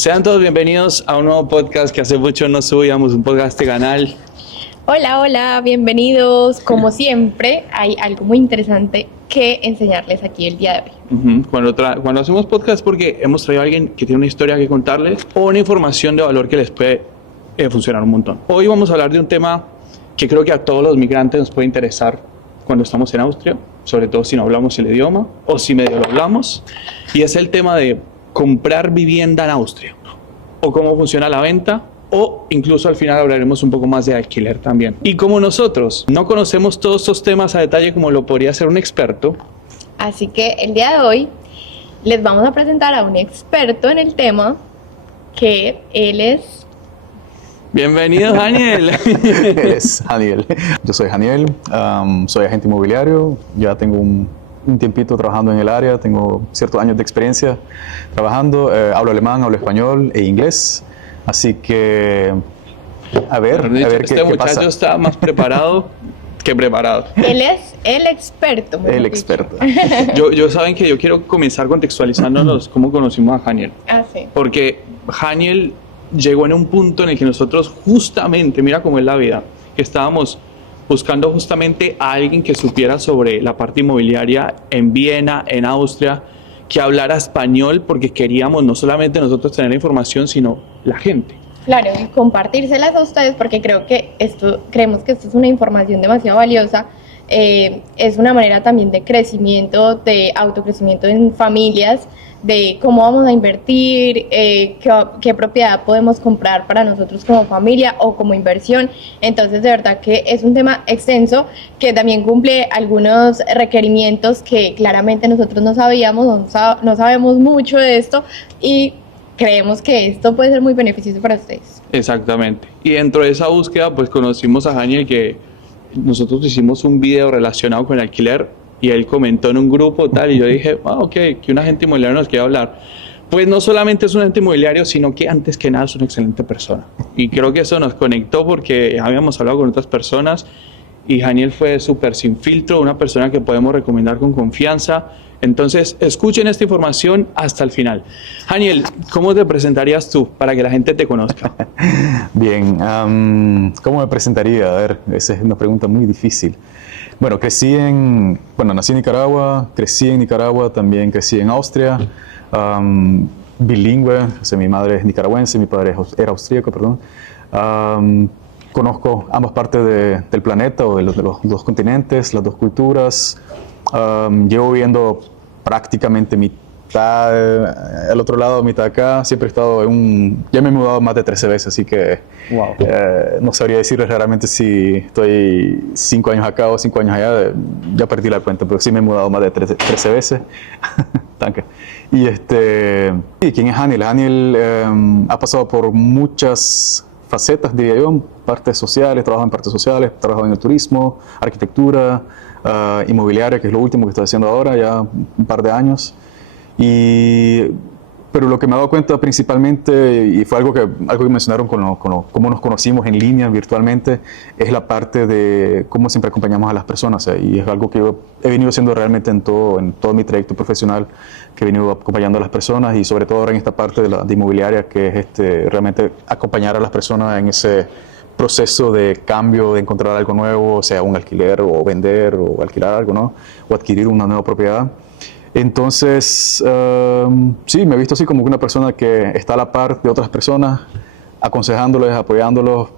Sean todos bienvenidos a un nuevo podcast que hace mucho no subíamos, un podcast de canal. Hola, bienvenidos. Como siempre, hay algo muy interesante que enseñarles aquí el día de hoy. Cuando hacemos podcast porque hemos traído a alguien que tiene una historia que contarles o una información de valor que les puede funcionar un montón. Hoy vamos a hablar de un tema que creo que a todos los migrantes nos puede interesar cuando estamos en Austria, sobre todo si no hablamos el idioma o si medio lo hablamos, y es el tema de comprar vivienda en Austria, o cómo funciona la venta, o incluso al final hablaremos un poco más de alquiler también. Y como nosotros no conocemos todos estos temas a detalle como lo podría hacer un experto, así que el día de hoy les vamos a presentar a un experto en el tema, que él es... Bienvenido, Daniel. Es Daniel. Yo soy Daniel, soy agente inmobiliario, ya tengo un tiempito trabajando en el área, tengo ciertos años de experiencia trabajando, hablo alemán, hablo español e inglés, así que a ver este qué pasa. Muchacho está más preparado que preparado. Él es el experto. El experto. Yo saben que yo quiero comenzar contextualizándonos cómo conocimos a Daniel. Ah, sí. Porque Daniel llegó en un punto en el que nosotros justamente, mira cómo es la vida, que estábamos buscando justamente a alguien que supiera sobre la parte inmobiliaria en Viena, en Austria, que hablara español, porque queríamos no solamente nosotros tener la información, sino la gente. Claro, y compartírselas a ustedes porque creemos que esto es una información demasiado valiosa. Es una manera también de crecimiento, de autocrecimiento en familias, de cómo vamos a invertir, qué propiedad podemos comprar para nosotros como familia o como inversión. Entonces, de verdad que es un tema extenso que también cumple algunos requerimientos que claramente nosotros no sabíamos, no sabemos mucho de esto, y creemos que esto puede ser muy beneficioso para ustedes. Exactamente. Y dentro de esa búsqueda, pues conocimos a Daniel, que nosotros hicimos un video relacionado con el alquiler y él comentó en un grupo tal, y yo dije, ok, que un agente inmobiliario nos quiere hablar. Pues no solamente es un agente inmobiliario, sino que antes que nada es una excelente persona. Y creo que eso nos conectó porque habíamos hablado con otras personas y Daniel fue súper sin filtro, una persona que podemos recomendar con confianza. Entonces, escuchen esta información hasta el final. Daniel, ¿cómo te presentarías tú para que la gente te conozca? Bien, ¿cómo me presentaría? A ver, esa es una pregunta muy difícil. Bueno, nací en Nicaragua, crecí en Nicaragua, también crecí en Austria, bilingüe, o sea, mi madre es nicaragüense, mi padre era austríaco, perdón. Conozco ambas partes del planeta, o de los dos continentes, las dos culturas. Llevo viviendo prácticamente mitad al otro lado, mitad acá. Siempre he estado ya me he mudado más de 13 veces, así que Wow. no sabría decirles realmente si estoy 5 años acá o 5 años allá. Ya perdí la cuenta, pero sí me he mudado más de 13 veces. Tanque. Y ¿quién es Daniel? Daniel ha pasado por muchas facetas, diría yo, partes sociales, trabajo en partes sociales, trabajo en el turismo, arquitectura, inmobiliaria, que es lo último que estoy haciendo ahora, ya un par de años. Pero lo que me he dado cuenta principalmente, y fue algo que mencionaron cómo nos conocimos en línea virtualmente, es la parte de cómo siempre acompañamos a las personas. Y es algo que yo he venido haciendo realmente en todo mi trayecto profesional, que he venido acompañando a las personas, y sobre todo ahora en esta parte de inmobiliaria, que es realmente acompañar a las personas en ese proceso de cambio, de encontrar algo nuevo, sea un alquiler o vender o alquilar algo, ¿no? O adquirir una nueva propiedad. Entonces, sí, me he visto así como una persona que está a la par de otras personas, aconsejándoles, apoyándolos,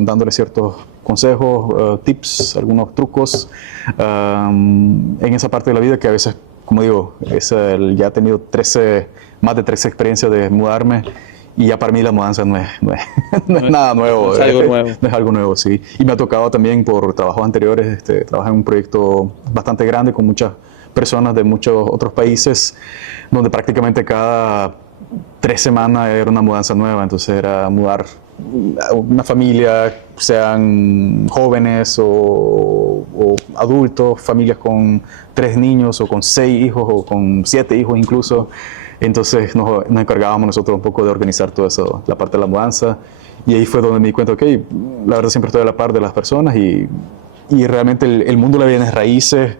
dándoles ciertos consejos, tips, algunos trucos en esa parte de la vida que a veces, como digo, ya he tenido más de 13 experiencias de mudarme. Y ya para mí la mudanza no es nada nuevo. Es algo nuevo. No es algo nuevo, sí. Y me ha tocado también por trabajos anteriores, trabajar en un proyecto bastante grande con muchas personas de muchos otros países, donde prácticamente cada 3 semanas era una mudanza nueva. Entonces era mudar a una familia, sean jóvenes o adultos, familias con 3 niños o con 6 hijos o con 7 hijos incluso. Entonces nos encargábamos nosotros un poco de organizar todo eso, la parte de la mudanza. Y ahí fue donde me di cuenta, la verdad siempre estoy a la par de las personas, y realmente el mundo de las bienes raíces,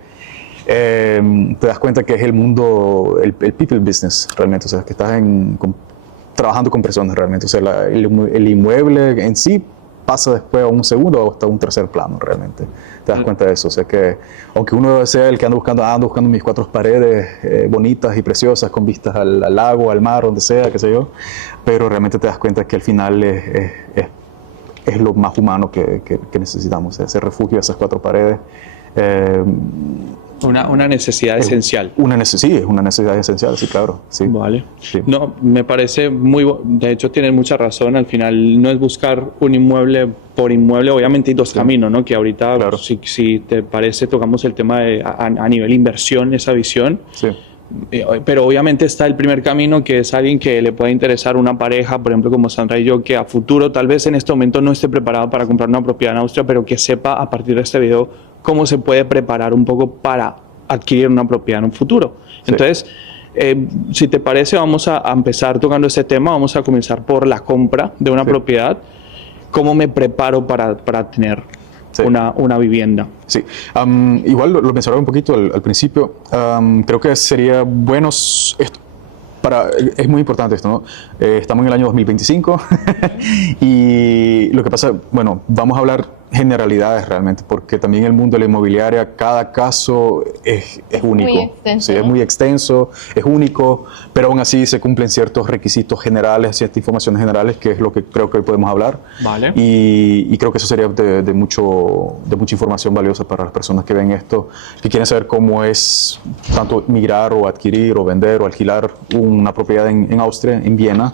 te das cuenta que es el mundo, el people business realmente. O sea, que estás trabajando con personas realmente. O sea, el inmueble en sí pasa después a un segundo o hasta un tercer plano realmente. Te das cuenta de eso. O sea que, aunque uno sea el que ando buscando mis 4 paredes bonitas y preciosas con vistas al lago, al mar, donde sea, qué sé yo, pero realmente te das cuenta que al final es lo más humano que necesitamos, ese refugio, esas 4 paredes. Una necesidad esencial. Sí, es una necesidad esencial, sí, claro. Sí. Vale. Sí. No, me parece de hecho tienes mucha razón, al final no es buscar un inmueble por inmueble, obviamente hay 2 caminos, ¿no? Que ahorita, Claro. si te parece, tocamos el tema de a nivel inversión, esa visión. Sí. Pero obviamente está el primer camino, que es alguien que le pueda interesar una pareja, por ejemplo como Sandra y yo, que a futuro tal vez en este momento no esté preparado para comprar una propiedad en Austria, pero que sepa a partir de este video cómo se puede preparar un poco para adquirir una propiedad en un futuro. Sí. Entonces, si te parece, vamos a empezar tocando este tema. Vamos a comenzar por la compra de una propiedad. ¿Cómo me preparo para tener una vivienda? Sí, igual lo mencionaba un poquito al principio. Creo que sería bueno es muy importante esto, ¿no? Estamos en el año 2025 y lo que pasa, bueno, vamos a hablar generalidades realmente, porque también el mundo de la inmobiliaria, cada caso es único. Muy extenso, sí, ¿no? es muy extenso, es único, pero aún así se cumplen ciertos requisitos generales, ciertas informaciones generales, que es lo que creo que hoy podemos hablar. Vale. Y creo que eso sería de mucha información valiosa para las personas que ven esto, que quieren saber cómo es tanto migrar o adquirir o vender o alquilar una propiedad en Austria, en Viena,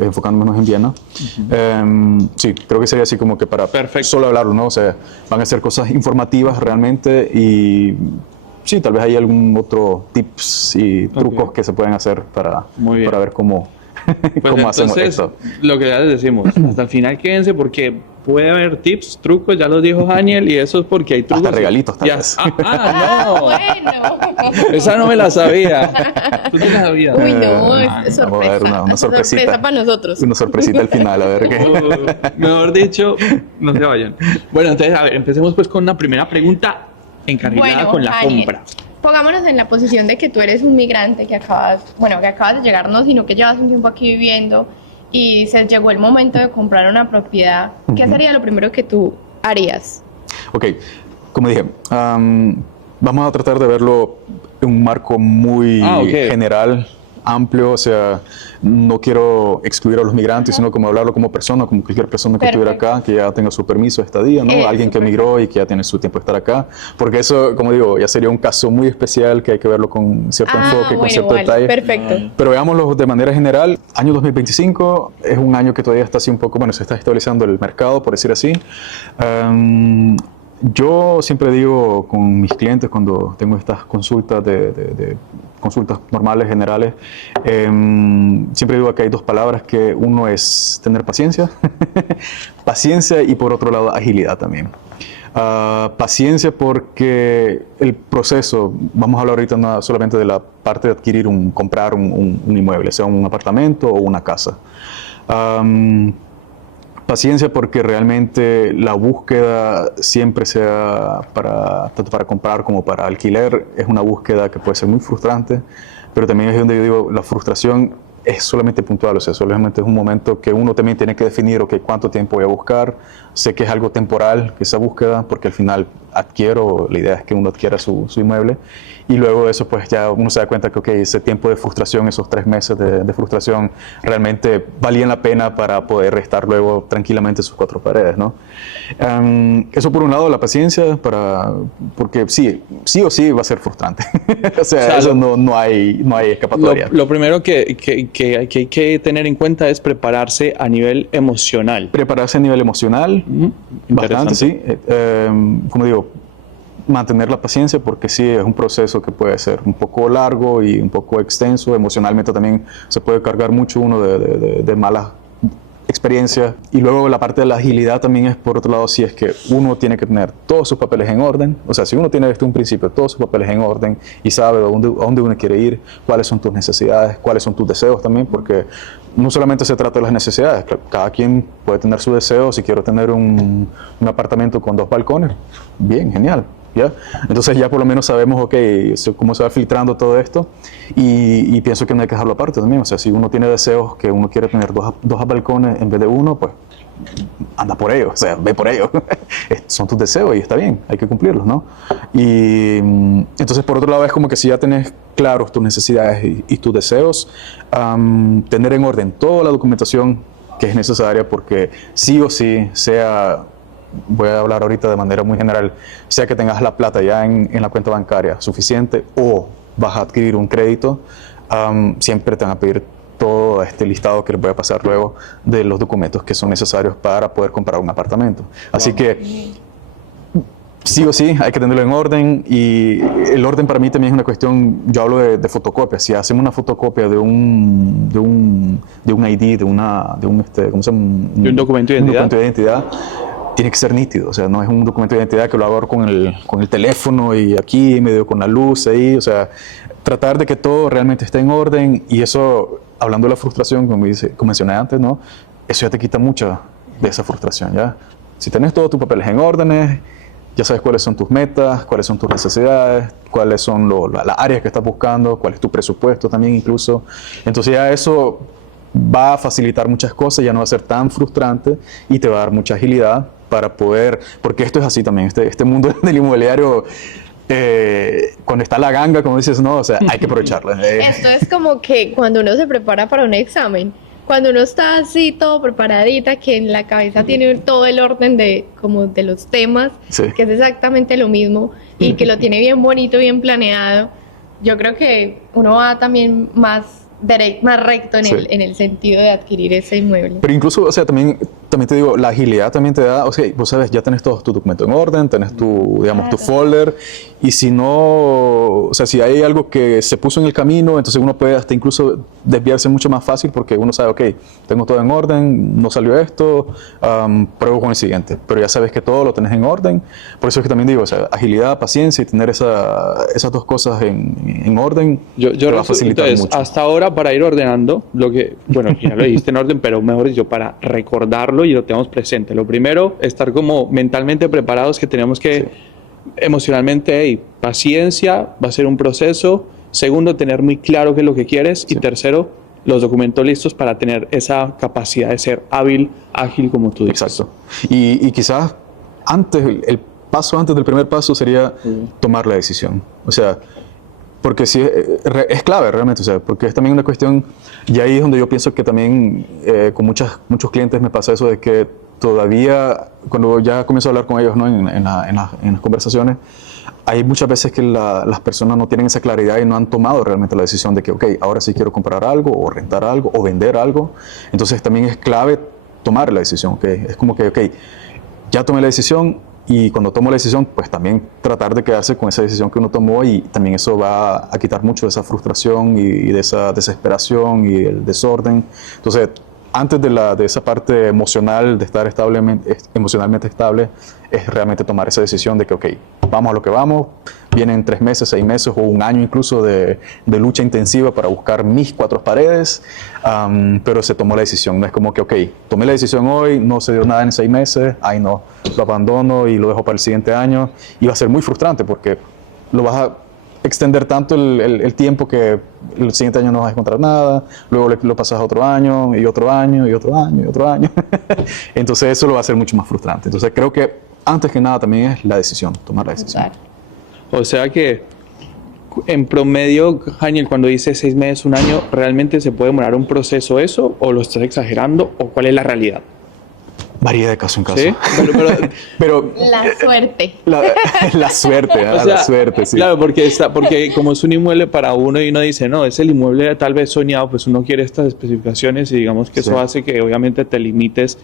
enfocándonos en Viena. Sí, creo que sería así como que para solo hablarlo, ¿no? O sea, van a ser cosas informativas realmente y sí, tal vez hay algún otro tips y trucos que se pueden hacer para ver cómo, cómo hacemos esto. Lo que ya les decimos, hasta el final quédense porque puede haber tips, trucos, ya los dijo Daniel, y eso es porque hay trucos. Hasta regalitos tal vez. No. Bueno. Esa no me la sabía. ¿Tú te la sabías? Uy, no, Vamos es a ver sorpresa. una sorpresita. Sorpresa para nosotros. Una sorpresita al final, a ver qué. Mejor dicho, no se vayan. Bueno, entonces, a ver, empecemos pues con una primera pregunta encarrilada con la Daniel, compra. Pongámonos en la posición de que tú eres un migrante que acabas de llegar, no, sino que llevas un tiempo aquí viviendo y se llegó el momento de comprar una propiedad. ¿Qué sería lo primero que tú harías? Ok, como dije, vamos a tratar de verlo en un marco muy general, amplio, o sea, no quiero excluir a los migrantes, sino como hablarlo como persona, como cualquier persona que estuviera acá, que ya tenga su permiso de estadía, ¿no? Alguien que emigró y que ya tiene su tiempo de estar acá, porque eso, como digo, ya sería un caso muy especial que hay que verlo con cierto enfoque, con cierto detalle. Perfecto. Pero veámoslo de manera general, año 2025 es un año que todavía está así un poco, bueno, se está estabilizando el mercado, por decir así. Yo siempre digo con mis clientes cuando tengo estas consultas de consultas normales, generales, siempre digo que hay 2 palabras, que uno es tener paciencia, paciencia, y por otro lado agilidad también. Paciencia porque el proceso, vamos a hablar ahorita no solamente de la parte de adquirir comprar un inmueble, sea un apartamento o una casa. Paciencia porque realmente la búsqueda siempre sea tanto para comprar como para alquiler, es una búsqueda que puede ser muy frustrante, pero también es donde yo digo, la frustración es solamente puntual, o sea, solamente es un momento que uno también tiene que definir, ok, cuánto tiempo voy a buscar, sé que es algo temporal, que esa búsqueda, porque al final la idea es que uno adquiera su inmueble, y luego de eso pues ya uno se da cuenta que ok, ese tiempo de frustración, esos 3 meses de frustración realmente valían la pena para poder estar luego tranquilamente en sus 4 paredes, ¿no? Eso por un lado, la paciencia, porque sí o sí va a ser frustrante. O sea, eso no hay escapatoria. Lo primero que hay que tener en cuenta es prepararse a nivel emocional. Prepararse a nivel emocional, bastante, sí. Como digo, mantener la paciencia, porque sí es un proceso que puede ser un poco largo y un poco extenso. Emocionalmente también se puede cargar mucho uno de malas experiencias. Y luego la parte de la agilidad también es, por otro lado, si es que uno tiene que tener todos sus papeles en orden. O sea, si uno tiene desde un principio todos sus papeles en orden y sabe a dónde uno quiere ir, cuáles son tus necesidades, cuáles son tus deseos también, porque no solamente se trata de las necesidades, cada quien puede tener su deseo. Si quiero tener un apartamento con 2 balcones, bien, genial. ¿ya? Entonces ya por lo menos sabemos, ok, cómo se va filtrando todo esto y pienso que no hay que dejarlo aparte también. O sea, si uno tiene deseos que uno quiere tener dos balcones en vez de uno, pues anda por ellos, o sea, ve por ellos. Son tus deseos y está bien, hay que cumplirlos, ¿no? Y entonces, por otro lado, es como que si ya tenés claros tus necesidades y tus deseos, tener en orden toda la documentación que es necesaria, porque sí o sí, voy a hablar ahorita de manera muy general, sea que tengas la plata ya en la cuenta bancaria suficiente o vas a adquirir un crédito, siempre te van a pedir todo este listado que les voy a pasar luego de los documentos que son necesarios para poder comprar un apartamento. Así que sí o sí hay que tenerlo en orden, y el orden para mí también es una cuestión. Yo hablo de fotocopias. Si hacemos una fotocopia de un ID, ¿cómo se llama? De un documento de Un identidad. documento de identidad, tiene que ser nítido. O sea, no es un documento de identidad que lo hago con el teléfono y aquí medio con la luz ahí. O sea, tratar de que todo realmente esté en orden, y eso, hablando de la frustración, como mencioné antes, ¿no? Eso ya te quita mucha de esa frustración, ¿ya? Si tenés todos tus papeles en órdenes, ya sabes cuáles son tus metas, cuáles son tus necesidades, cuáles son las áreas que estás buscando, cuál es tu presupuesto también incluso. Entonces ya eso va a facilitar muchas cosas, ya no va a ser tan frustrante y te va a dar mucha agilidad para poder, porque esto es así también, este mundo del inmobiliario, cuando está la ganga, como dices, no, o sea, hay que aprovecharla. Esto es como que cuando uno se prepara para un examen, cuando uno está así todo preparadita, que en la cabeza tiene todo el orden de los temas, Sí. que es exactamente lo mismo y que lo tiene bien bonito, bien planeado, yo creo que uno va también más recto en, Sí. en el sentido de adquirir ese inmueble. Pero incluso, o sea, también te digo, la agilidad también te da, o sea, vos sabes, ya tenés todo tu documento en orden, tenés tu Claro. folder, y si no, o sea, si hay algo que se puso en el camino, entonces uno puede hasta incluso desviarse mucho más fácil, porque uno sabe, ok, tengo todo en orden, no salió esto, pruebo con el siguiente, pero ya sabes que todo lo tenés en orden. Por eso es que también digo, o sea, agilidad, paciencia y tener esas dos cosas en orden te va a facilitar Entonces, mucho. hasta ahora, para ir ordenando, bueno, ya lo dijiste en orden, pero mejor dicho, para recordarlo y lo tenemos presente. Lo primero, estar como mentalmente preparados, que tenemos que emocionalmente, hey, paciencia, va a ser un proceso. Segundo, tener muy claro qué es lo que quieres. Y tercero, los documentos listos para tener esa capacidad de ser hábil, ágil, como tú dices. Exacto. Y quizás antes, el paso antes del primer paso sería tomar la decisión. O sea, porque sí, es clave realmente, o sea, porque es también una cuestión, y ahí es donde yo pienso que también con muchos clientes me pasa eso de que todavía, cuando ya comienzo a hablar con ellos, ¿no? en las conversaciones, hay muchas veces que las personas no tienen esa claridad y no han tomado realmente la decisión de que, ok, ahora sí quiero comprar algo, o rentar algo, o vender algo. Entonces también es clave tomar la decisión, ¿ok? Es como que, ok, ya tomé la decisión, y cuando tomo la decisión, pues también tratar de quedarse con esa decisión que uno tomó, y también eso va a quitar mucho de esa frustración y de esa desesperación y el desorden. Entonces, antes de esa parte emocional, de estar emocionalmente estable, es realmente tomar esa decisión de que, ok, vamos a lo que vamos, vienen 3 meses, 6 meses o un año incluso de lucha intensiva para buscar mis 4 paredes, pero se tomó la decisión. No es como que, ok, tomé la decisión hoy, no se dio nada en 6 meses, ay no, lo abandono y lo dejo para el siguiente año, y va a ser muy frustrante porque lo vas a extender tanto el tiempo que el siguiente año no vas a encontrar nada, luego lo pasas a otro año, y otro año, y otro año, y otro año. Entonces eso lo va a hacer mucho más frustrante. Entonces creo que antes que nada también es la decisión, tomar la decisión. Claro. O sea que, en promedio, Daniel, cuando dice 6 meses, un año, ¿realmente se puede demorar un proceso eso? ¿O lo estás exagerando? ¿O cuál es la realidad? Varía de caso en caso. ¿Sí? Pero La suerte. la suerte, O sea, la suerte, sí. Claro, porque como es un inmueble para uno y uno dice, no, es el inmueble tal vez soñado, pues uno quiere estas especificaciones, y digamos que eso Sí. hace que obviamente te limites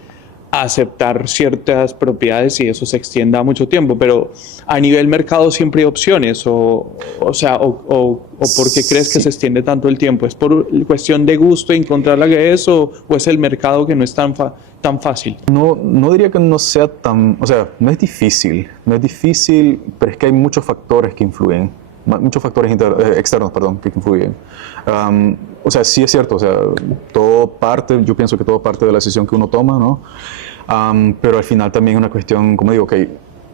a aceptar ciertas propiedades y eso se extienda mucho tiempo. Pero a nivel mercado siempre hay opciones, o ¿por qué crees que Sí. se extiende tanto el tiempo? ¿Es por cuestión de gusto encontrar la que es, o es el mercado que no es tan fácil? No diría que no sea tan, o sea, no es difícil, pero es que hay muchos factores que influyen, muchos factores externos, perdón, que influyen. O sea, sí es cierto, o sea, yo pienso que todo parte de la decisión que uno toma, ¿no? Pero al final también es una cuestión, como digo, que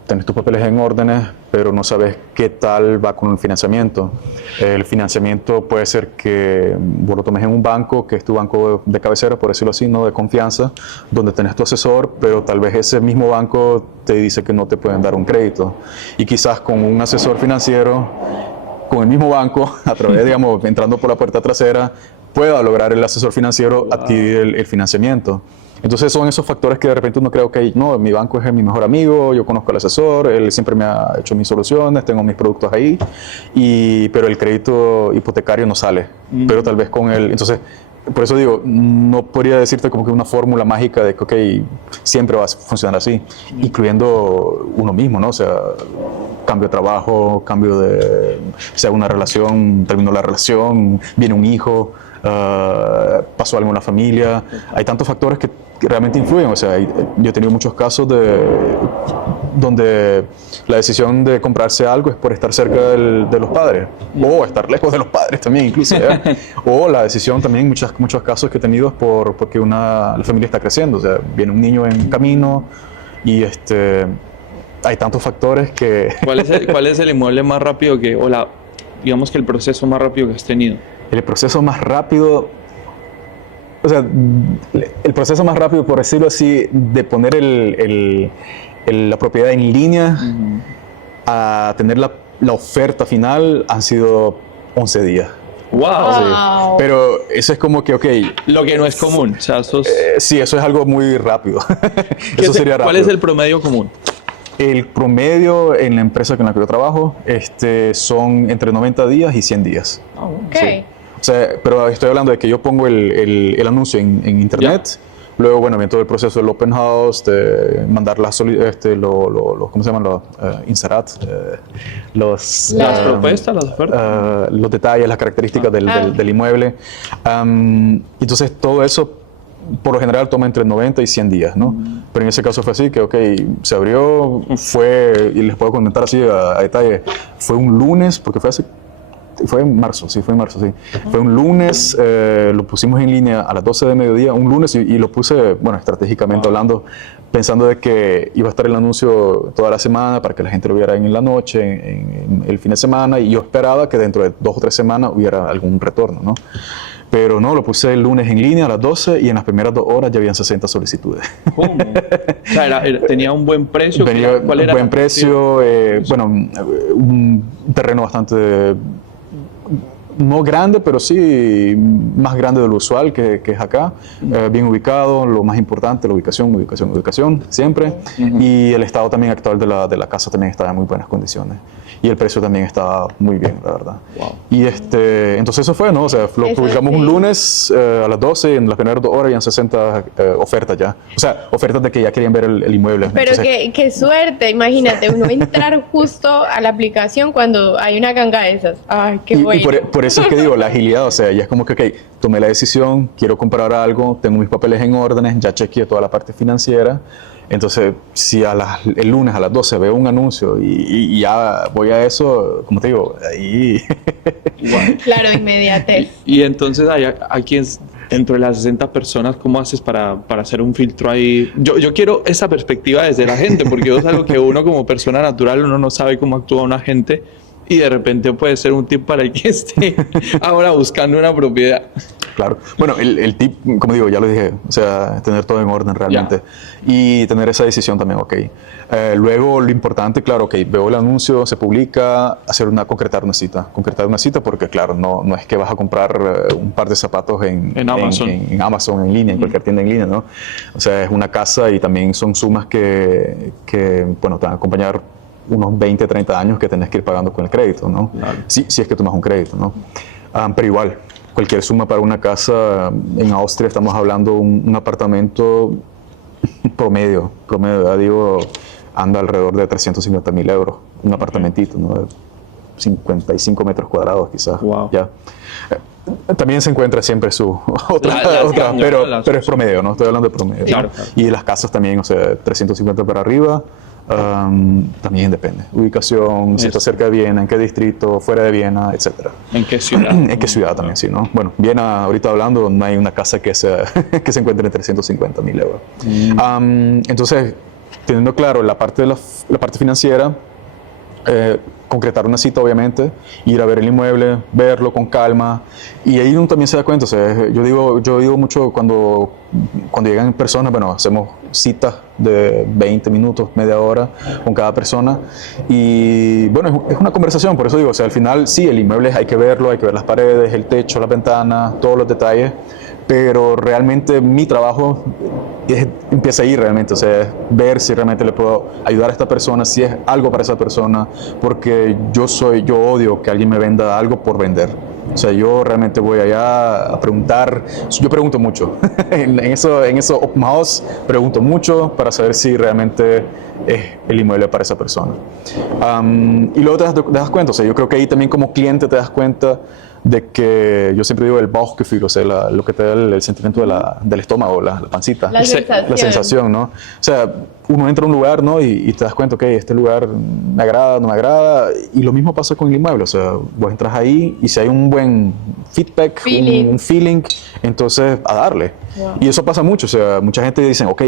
tenés tus papeles en órdenes, pero no sabes qué tal va con el financiamiento. El financiamiento puede ser que vos lo tomes en un banco, que es tu banco de cabecera, por decirlo así, no de confianza, donde tenés tu asesor, pero tal vez ese mismo banco te dice que no te pueden dar un crédito. Y quizás con un asesor financiero, con el mismo banco, a través, digamos, entrando por la puerta trasera, pueda lograr el asesor financiero adquirir el financiamiento. Entonces son esos factores que de repente uno cree, ok, no, mi banco es mi mejor amigo, yo conozco al asesor, él siempre me ha hecho mis soluciones, tengo mis productos ahí, pero el crédito hipotecario no sale. Pero tal vez con él, entonces, por eso digo, no podría decirte como que una fórmula mágica de que, ok, siempre va a funcionar así, incluyendo uno mismo, ¿no? O sea, cambio de trabajo, cambio de, o sea, una relación, terminó la relación, viene un hijo, pasó algo en la familia. Hay tantos factores que realmente influyen. O sea, yo he tenido muchos casos donde la decisión de comprarse algo es por estar cerca de los padres, o estar lejos de los padres también, incluso. O la decisión también, muchos casos que he tenido es porque la familia está creciendo. O sea, viene un niño en camino y hay tantos factores que... ¿Cuál es el inmueble más rápido digamos que el proceso más rápido que has tenido? El proceso más rápido, o sea, el proceso más rápido, por decirlo así, de poner la propiedad en línea a tener la oferta final han sido 11 días. ¡Wow! Sí. Pero eso es como que, ok. Lo que no es común. O sea, sí, eso es algo muy rápido. Eso sería rápido. ¿Cuál es el promedio común? El promedio en la empresa con la que yo trabajo son entre 90 días y 100 días. Oh, ok. Sí. O sea, pero estoy hablando de que yo pongo el anuncio en internet, luego, bueno, viene todo el proceso del open house, de mandar ¿cómo se llaman? Los inserat, las propuestas, las ofertas. los detalles, las características del inmueble. Entonces, todo eso, por lo general, toma entre 90 y 100 días, ¿no? Pero en ese caso fue así, que, ok, se abrió, y les puedo comentar así a detalle, fue un lunes, porque fue en marzo, sí. Fue un lunes, lo pusimos en línea a las 12 de mediodía, un lunes, y lo puse, bueno, estratégicamente hablando, pensando de que iba a estar el anuncio toda la semana para que la gente lo viera en la noche, en el fin de semana, y yo esperaba que dentro de 2 o 3 semanas hubiera algún retorno, ¿no? Pero no, lo puse el lunes en línea a las 12 y en las primeras 2 horas ya habían 60 solicitudes. ¿Cómo? O sea, tenía un buen precio. ¿Cuál era? Buen precio, bueno, un terreno bastante... no grande, pero sí más grande de lo usual que es acá, bien ubicado, lo más importante, la ubicación, siempre, y el estado también actual de la casa también estaba en muy buenas condiciones, y el precio también estaba muy bien, la verdad. Wow. Y entonces eso fue, ¿no? O sea, lo publicamos un lunes a las 12, y en las primeras 2 horas habían 60 ofertas ya, o sea, ofertas de que ya querían ver el inmueble. Pero entonces, qué suerte, imagínate, uno entrar justo a la aplicación cuando hay una ganga de esas. Ay, qué bueno. Y por eso es que digo, la agilidad, o sea, ya es como que, ok, tomé la decisión, quiero comprar algo, tengo mis papeles en órdenes, ya chequeé toda la parte financiera, entonces si el lunes a las 12 veo un anuncio y ya voy a eso, como te digo, ahí... Wow. Claro, inmediatez. Y entonces, aquí dentro de las 60 personas, ¿cómo haces para hacer un filtro ahí? Yo quiero esa perspectiva desde la gente, porque es algo que uno como persona natural, uno no sabe cómo actúa una gente, y de repente puede ser un tip para el que esté ahora buscando una propiedad. Claro. Bueno, el tip, como digo, ya lo dije, o sea, tener todo en orden realmente. Y tener esa decisión también, ok. Luego, lo importante, claro, ok, veo el anuncio, se publica, concretar una cita. Concretar una cita porque, claro, no es que vas a comprar un par de zapatos en Amazon. En Amazon, en línea, en cualquier tienda en línea, ¿no? O sea, es una casa y también son sumas que bueno, te van a acompañar unos 20, 30 años que tenés que ir pagando con el crédito, ¿no? Claro. Sí, si es que tomas un crédito, ¿no? Pero igual, cualquier suma para una casa, en Austria estamos hablando un apartamento promedio, ya digo, anda alrededor de 350.000 euros, un apartamentito, ¿no? De 55 metros cuadrados quizás, wow. Ya. También se encuentra siempre su otra, pero es promedio, ¿no? Estoy hablando de promedio, claro, ¿no? Claro. Y las casas también, o sea, 350 para arriba. También depende. Ubicación, si está cerca de Viena, en qué distrito, fuera de Viena, etc. ¿En qué ciudad? En qué ciudad también, sí, ¿no? Bueno, Viena, ahorita hablando, no hay una casa que se encuentre en 350.000 euros. Entonces, teniendo claro la parte financiera, concretar una cita, obviamente, ir a ver el inmueble, verlo con calma, y ahí uno también se da cuenta. O sea, yo digo mucho cuando llegan personas, bueno, hacemos citas de 20 minutos, media hora con cada persona, y bueno, es una conversación. Por eso digo, o sea, al final sí, el inmueble hay que verlo, hay que ver las paredes, el techo, las ventanas, todos los detalles, pero realmente mi trabajo empieza ahí realmente, o sea, es ver si realmente le puedo ayudar a esta persona, si es algo para esa persona, porque yo odio que alguien me venda algo por vender. O sea, yo realmente voy allá a preguntar, yo pregunto mucho, en eso open house pregunto mucho para saber si realmente es el inmueble para esa persona. Y luego te das cuenta, o sea, yo creo que ahí también como cliente te das cuenta de que, yo siempre digo el Bauchgefühl, o sea, lo que te da el sentimiento del estómago, la pancita. La sensación. La sensación, ¿no? O sea, uno entra a un lugar, ¿no? Y te das cuenta, ok, este lugar me agrada, no me agrada. Y lo mismo pasa con el inmueble. O sea, vos entras ahí y si hay un buen feedback, un feeling, entonces a darle. Wow. Y eso pasa mucho. O sea, mucha gente dice, ok,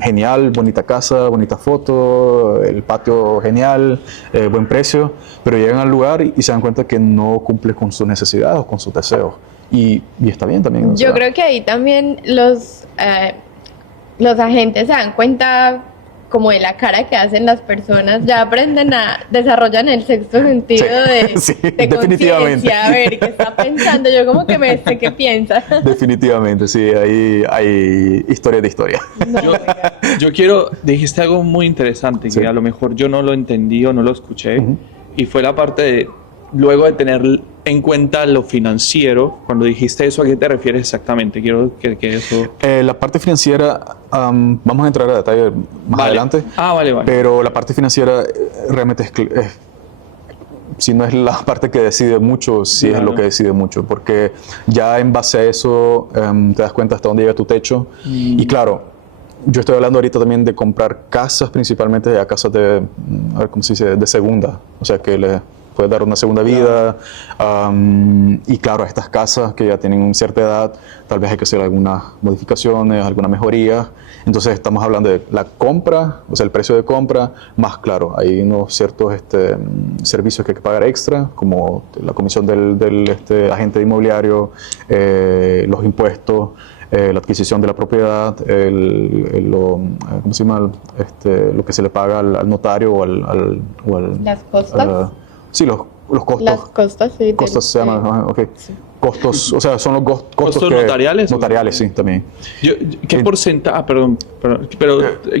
genial, bonita casa, bonita foto, el patio genial, buen precio, pero llegan al lugar y se dan cuenta que no cumple con sus necesidades o con sus deseos. Y está bien también. Yo creo que ahí también los agentes se dan cuenta como de la cara que hacen las personas, ya desarrollan el sexto sentido sí, de definitivamente. conciencia, a ver qué está pensando, yo como que me sé qué piensa. Definitivamente, sí, hay historia de historia. No, Dijiste algo muy interesante, que a lo mejor yo no lo entendí o no lo escuché, y fue la parte de, luego de tener en cuenta lo financiero. Cuando dijiste eso, ¿a qué te refieres exactamente? Quiero que eso... La parte financiera, vamos a entrar a detalle más adelante. Vale. Pero la parte financiera realmente si no es la parte que decide mucho, sí es lo que decide mucho, porque ya en base a eso te das cuenta hasta dónde llega tu techo. Y claro, yo estoy hablando ahorita también de comprar casas, principalmente a casas de, a ver cómo se dice, de segunda, o sea que le puedes dar una segunda vida. Y claro, a estas casas que ya tienen cierta edad, tal vez hay que hacer algunas modificaciones, alguna mejoría. Entonces estamos hablando de la compra, o sea, el precio de compra, más claro, hay unos ciertos servicios que hay que pagar extra, como la comisión del agente inmobiliario, los impuestos, la adquisición de la propiedad, ¿cómo se llama? Lo que se le paga al notario o al las costas. Sí, los costos. Las costas, sí. Costos se llaman, ok. Sí. Costos, o sea, son los costos notariales. Notariales, sí, también. ¿Qué porcentaje,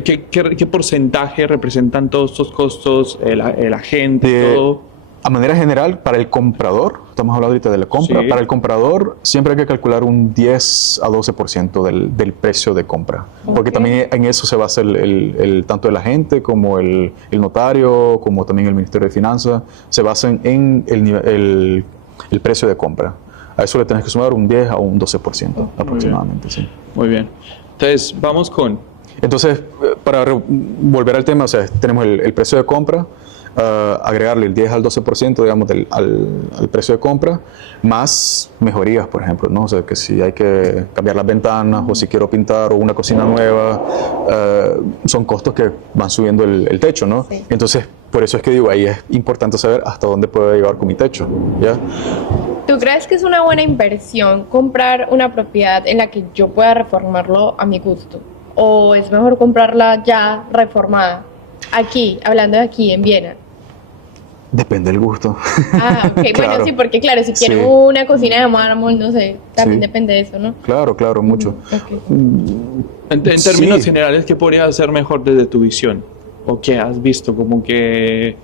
qué porcentaje representan todos estos costos, el agente, todo? A manera general, para el comprador, estamos hablando ahorita de la compra, para el comprador siempre hay que calcular un 10 a 12% del precio de compra. Porque también en eso se basa tanto el agente como el notario, como también el Ministerio de Finanzas, se basan en el precio de compra. A eso le tienes que sumar un 10 a un 12% aproximadamente. Sí. Muy bien. Entonces, vamos con... Entonces, para volver al tema, o sea, tenemos el precio de compra, agregarle el 10 al 12%, digamos, al precio de compra, más mejorías, por ejemplo, ¿no? O sea, que si hay que cambiar las ventanas o si quiero pintar o una cocina nueva, son costos que van subiendo el techo, ¿no? Sí. Entonces, por eso es que digo, ahí es importante saber hasta dónde puedo llegar con mi techo, ¿ya? ¿Tú crees que es una buena inversión comprar una propiedad en la que yo pueda reformarlo a mi gusto? ¿O es mejor comprarla ya reformada? Aquí, hablando de aquí, en Viena. Depende del gusto. Ah, ok, Claro. bueno, sí, porque claro, si quiero Sí. una cocina de mármol, no sé, también Sí. depende de eso, ¿no? Claro, mucho. Okay. En términos Sí. generales, ¿qué podría ser mejor desde tu visión? ¿O qué has visto? Como que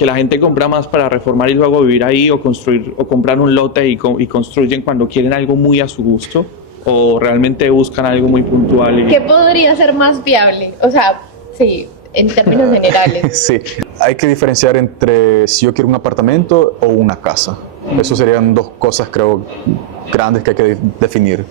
la gente compra más para reformar y luego vivir ahí, o construir, o comprar un lote y construyen cuando quieren algo muy a su gusto, o realmente buscan algo muy puntual. ¿Qué podría ser más viable? O sea, sí, en términos generales. Sí, hay que diferenciar entre si yo quiero un apartamento o una casa. Eso serían dos cosas, creo, grandes que hay que definir.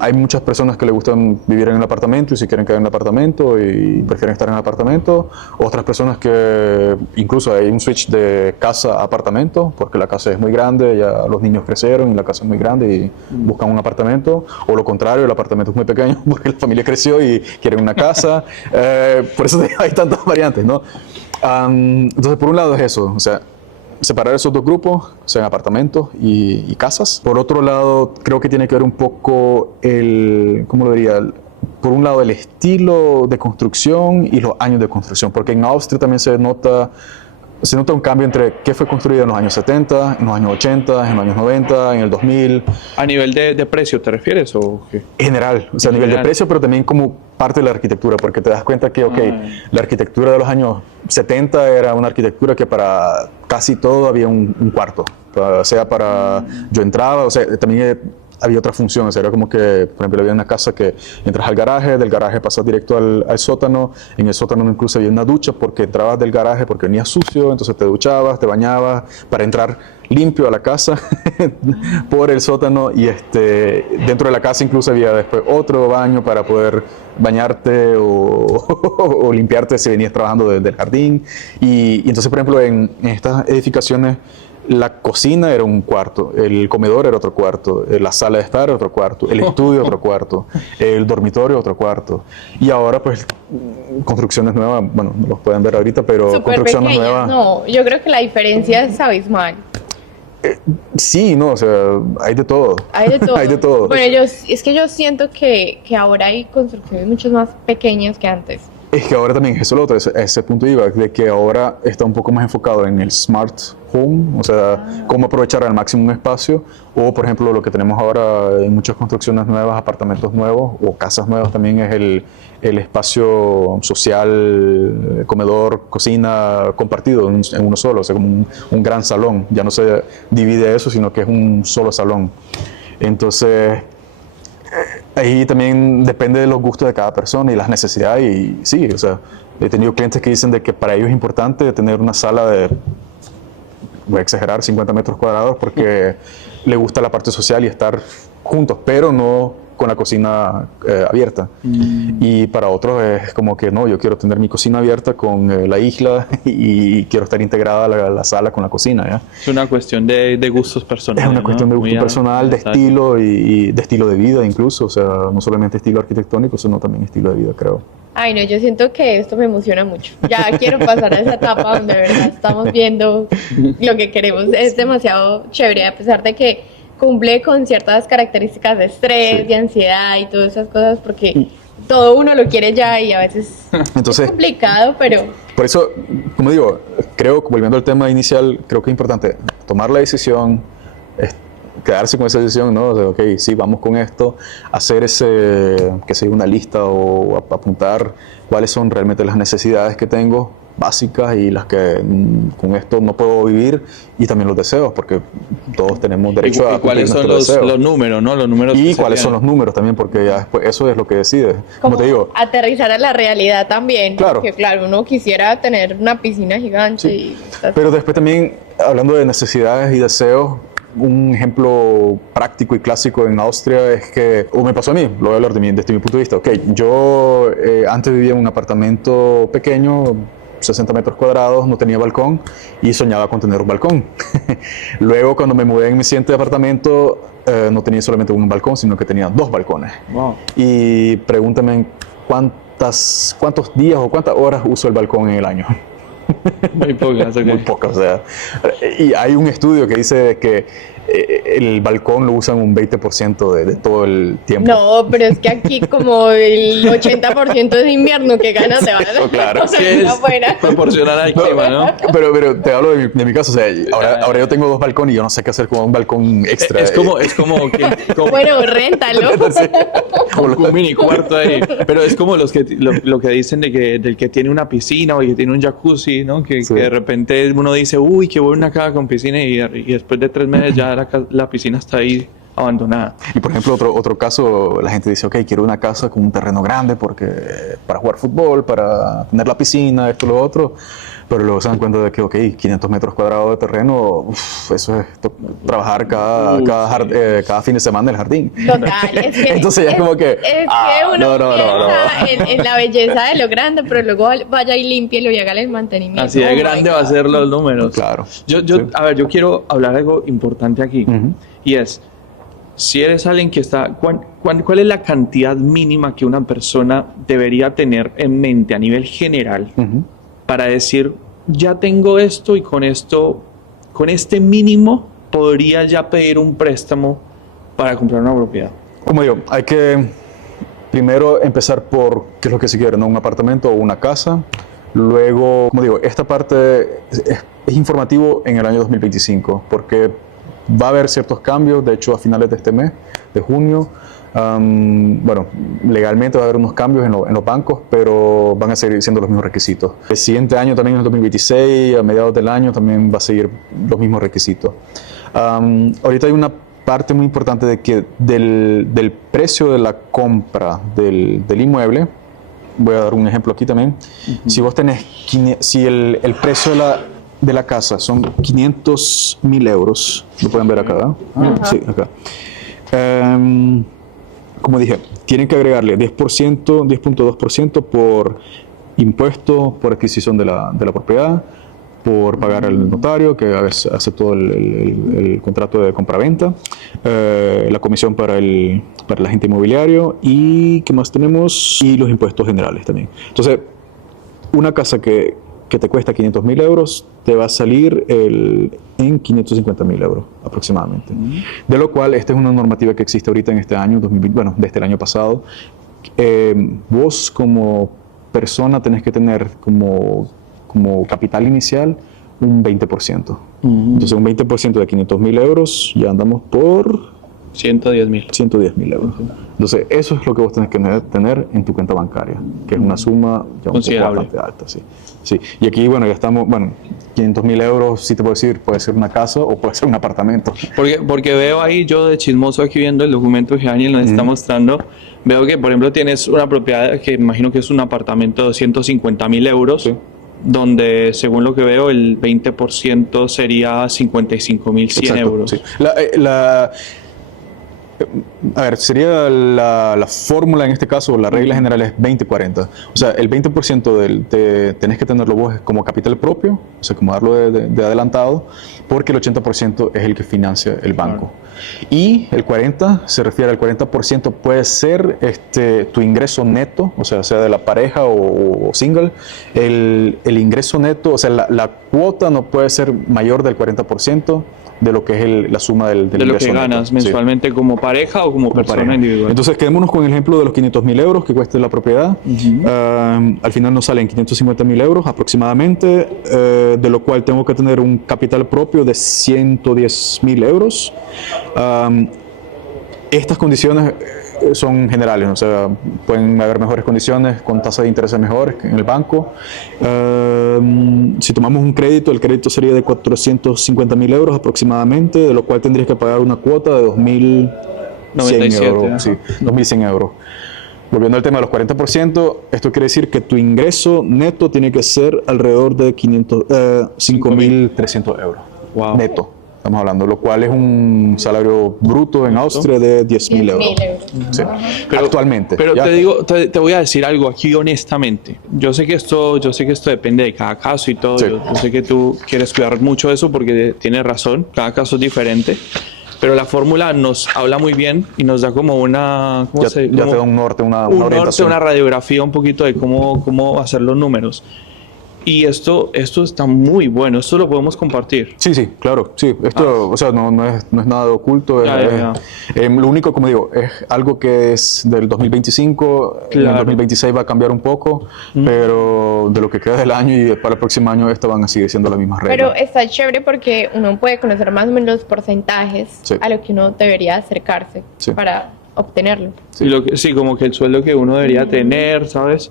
hay muchas personas que les gustan vivir en el apartamento y si quieren quedar en el apartamento y prefieren estar en el apartamento. Otras personas que incluso hay un switch de casa a apartamento porque la casa es muy grande, ya los niños crecieron y la casa es muy grande y buscan un apartamento. O lo contrario, el apartamento es muy pequeño porque la familia creció y quieren una casa. Por eso hay tantas variantes, ¿no? Entonces, por un lado es eso, o sea, separar esos dos grupos, o sea, apartamentos y casas. Por otro lado, creo que tiene que ver un poco ¿cómo lo diría? Por un lado, el estilo de construcción y los años de construcción, porque en Austria también se nota un cambio entre qué fue construido en los años 70, en los años 80, en los años 90, en el 2000. ¿A nivel de precio te refieres o qué? En general, o sea, a nivel de precio, pero también como parte de la arquitectura, porque te das cuenta que, la arquitectura de los años 70 era una arquitectura que para casi todo había un cuarto, o sea, yo entraba, o sea, también había otra función, o sea, era como que, por ejemplo, había una casa que entras al garaje, del garaje pasas directo al sótano, en el sótano incluso había una ducha porque entrabas del garaje porque venías sucio, entonces te duchabas, te bañabas para entrar limpio a la casa por el sótano y dentro de la casa incluso había después otro baño para poder bañarte o limpiarte si venías trabajando del jardín y entonces, por ejemplo, en estas edificaciones la cocina era un cuarto, el comedor era otro cuarto, la sala de estar era otro cuarto, el estudio otro cuarto, el dormitorio otro cuarto. Y ahora pues construcciones nuevas, bueno, no los pueden ver ahorita, pero Súper construcciones pequeñas. nuevas. No, yo creo que la diferencia es abismal. Sí, no, o sea, hay de todo. Hay de todo. Hay de todo. Bueno, es que yo siento que ahora hay construcciones mucho más pequeñas que antes. Es que ahora también, eso es lo otro, ese punto iba, de que ahora está un poco más enfocado en el smart home, o sea, cómo aprovechar al máximo un espacio, o por ejemplo lo que tenemos ahora en muchas construcciones nuevas, apartamentos nuevos o casas nuevas también es el espacio social, comedor, cocina compartido en uno solo, o sea, como un gran salón, ya no se divide eso, sino que es un solo salón. Entonces, ahí también depende de los gustos de cada persona y las necesidades y sí, o sea, he tenido clientes que dicen de que para ellos es importante tener una sala de, voy a exagerar, 50 metros cuadrados porque le gusta la parte social y estar juntos, pero no con la cocina abierta. Y para otros es como que no, yo quiero tener mi cocina abierta con la isla y quiero estar integrada la sala con la cocina, ¿ya? Es una cuestión de gustos personales. Es una cuestión de gusto Muy personal, de estilo y de estilo de vida incluso, o sea, no solamente estilo arquitectónico, sino también estilo de vida, creo. Ay, no, yo siento que esto me emociona mucho. Ya quiero pasar a esa etapa donde de verdad estamos viendo lo que queremos. Es demasiado chévere, a pesar de que cumple con ciertas características de estrés, de ansiedad y todas esas cosas, porque todo uno lo quiere ya y a veces Entonces, es complicado, pero... Por eso, como digo, creo, volviendo al tema inicial, creo que es importante tomar la decisión, quedarse con esa decisión, ¿no? O sea, ok, sí, vamos con esto, hacer que sea una lista o apuntar cuáles son realmente las necesidades que tengo básicas y las que con esto no puedo vivir y también los deseos, porque todos tenemos derecho a cumplir cuáles son nuestros deseos. los números, ¿no? Los números Y que cuáles son serían. los números también, porque ya después eso es lo que decide. Como te digo, aterrizar a la realidad también. Claro. Porque claro, uno quisiera tener una piscina gigante. Sí. Y Pero después también, hablando de necesidades y deseos, un ejemplo práctico y clásico en Austria es que, o me pasó a mí, lo voy a hablar desde mi punto de vista. Ok, yo antes vivía en un apartamento pequeño, 60 metros cuadrados, no tenía balcón y soñaba con tener un balcón. Luego, cuando me mudé en mi siguiente apartamento, no tenía solamente un balcón, sino que tenía 2 balcones. Wow. Y pregúntame cuántos días o cuántas horas uso el balcón en el año. Muy pocas, ok. Muy pocas, o sea. Y hay un estudio que dice que el balcón lo usan un 20% de todo el tiempo. no, pero es que aquí como el 80% es invierno, que ganas de Eso, claro. Sí, es afuera. proporcional al clima, ¿no? Pero te hablo de mi caso, o sea, ahora yo tengo 2 balcones y yo no sé qué hacer con un balcón extra. Es como Bueno, réntalo. Sí. un mini cuarto ahí. Pero es como lo que dicen del que tiene una piscina o el que tiene un jacuzzi, ¿no? Que de repente uno dice, uy, qué buena casa con piscina y después de 3 meses ya la piscina está ahí abandonada. Y por ejemplo, otro caso, la gente dice, ok, quiero una casa con un terreno grande porque para jugar fútbol, para tener la piscina, esto, lo otro, pero luego se dan cuenta de que, ok, 500 metros cuadrados de terreno, eso es trabajar cada fin de semana en el jardín. Total, es que, Entonces ya es como que, es que uno piensa en la belleza de lo grande, pero luego vaya y límpielo y hágale el mantenimiento. Así de Oh my grande God. va a ser los números. Claro. Sí. A ver, yo quiero hablar algo importante aquí. Y es, si eres alguien que está... ¿Cuál es la cantidad mínima que una persona debería tener en mente a nivel general para decir, ya tengo esto y con este mínimo, podría ya pedir un préstamo para comprar una propiedad? Como digo, hay que primero empezar por qué es lo que se quiere, ¿no? Un apartamento o una casa. Luego, como digo, esta parte es informativo en el año 2025 porque va a haber ciertos cambios. De hecho, a finales de este mes, de junio, bueno, legalmente va a haber unos cambios en los bancos, pero van a seguir siendo los mismos requisitos. El siguiente año, también en el 2026, a mediados del año, también va a seguir los mismos requisitos. Ahorita hay una parte muy importante de que del precio de la compra del inmueble. Voy a dar un ejemplo aquí también. Si vos tenés, si el precio de la casa son 500.000 euros, lo pueden ver acá, ¿verdad? Sí, acá. Como dije, tienen que agregarle 10%, 10.2% por impuesto, por adquisición de la propiedad, por pagar al notario, que a veces hace todo el contrato de compraventa, la comisión para el agente inmobiliario y ¿qué más tenemos? Y los impuestos generales también. Entonces, una casa que te cuesta 500.000 euros te va a salir en 550.000 euros aproximadamente. De lo cual, esta es una normativa que existe ahorita en este año, 2020, bueno, desde el año pasado. Vos como persona tenés que tener como capital inicial un 20%. Entonces, un 20% de 500.000 euros, ya andamos por 110.000. 110.000 euros. Entonces, eso es lo que vos tenés que tener en tu cuenta bancaria, que es una suma ya un poco bastante alta. Sí. Sí. Y aquí, bueno, ya estamos, 500.000 euros, sí te puedo decir, puede ser una casa o puede ser un apartamento. Porque veo ahí, yo de chismoso aquí viendo el documento que Daniel nos está mostrando, veo que, por ejemplo, tienes una propiedad que imagino que es un apartamento de 250.000 euros. Sí. Donde, según lo que veo, el 20% sería 55.100 euros. Sí. A ver, sería la fórmula en este caso, la regla general es 20-40. O sea, el 20% tenés que tenerlo vos como capital propio, o sea, como darlo de adelantado, porque el 80% es el que financia el banco. Claro. Y el 40% se refiere al 40% puede ser tu ingreso neto, o sea de la pareja o single. El ingreso neto, o sea, la cuota no puede ser mayor del 40% de lo que es la suma del de lo que ganas neto, mensualmente, sí, como pareja o como persona individual. Entonces, quedémonos con el ejemplo de los 500.000 euros que cuesta la propiedad. Al final nos salen 550.000 euros aproximadamente, de lo cual tengo que tener un capital propio de 110.000 euros. Estas condiciones son generales, o sea, pueden haber mejores condiciones con tasas de interés mejores en el banco. Si tomamos un crédito, el crédito sería de 450.000 euros aproximadamente, de lo cual tendrías que pagar una cuota de 2.100 euros. Sí, 2.100 euros. Volviendo al tema de los 40%, esto quiere decir que tu ingreso neto tiene que ser alrededor de 5.300 euros. Wow. Neto. Estamos hablando, lo cual es un salario bruto en Austria de 10.000 euros. Sí. Pero, actualmente. Pero te voy a decir algo aquí honestamente. Yo sé que esto depende de cada caso y todo. Sí. Yo sé que tú quieres cuidar mucho de eso porque tienes razón. Cada caso es diferente. Pero la fórmula nos habla muy bien y nos da como una... Ya te da un norte, una orientación. Una radiografía un poquito de cómo hacer los números. Y esto está muy bueno, esto lo podemos compartir. Sí, claro, sí. Esto, o sea, no es nada oculto. Lo único, como digo, es algo que es del 2025, claro. En el 2026 va a cambiar un poco, pero de lo que queda del año y para el próximo año esto van a seguir siendo las mismas reglas. Pero está chévere porque uno puede conocer más o menos los porcentajes a lo que uno debería acercarse para obtenerlo. Sí, como que el sueldo que uno debería tener, ¿sabes?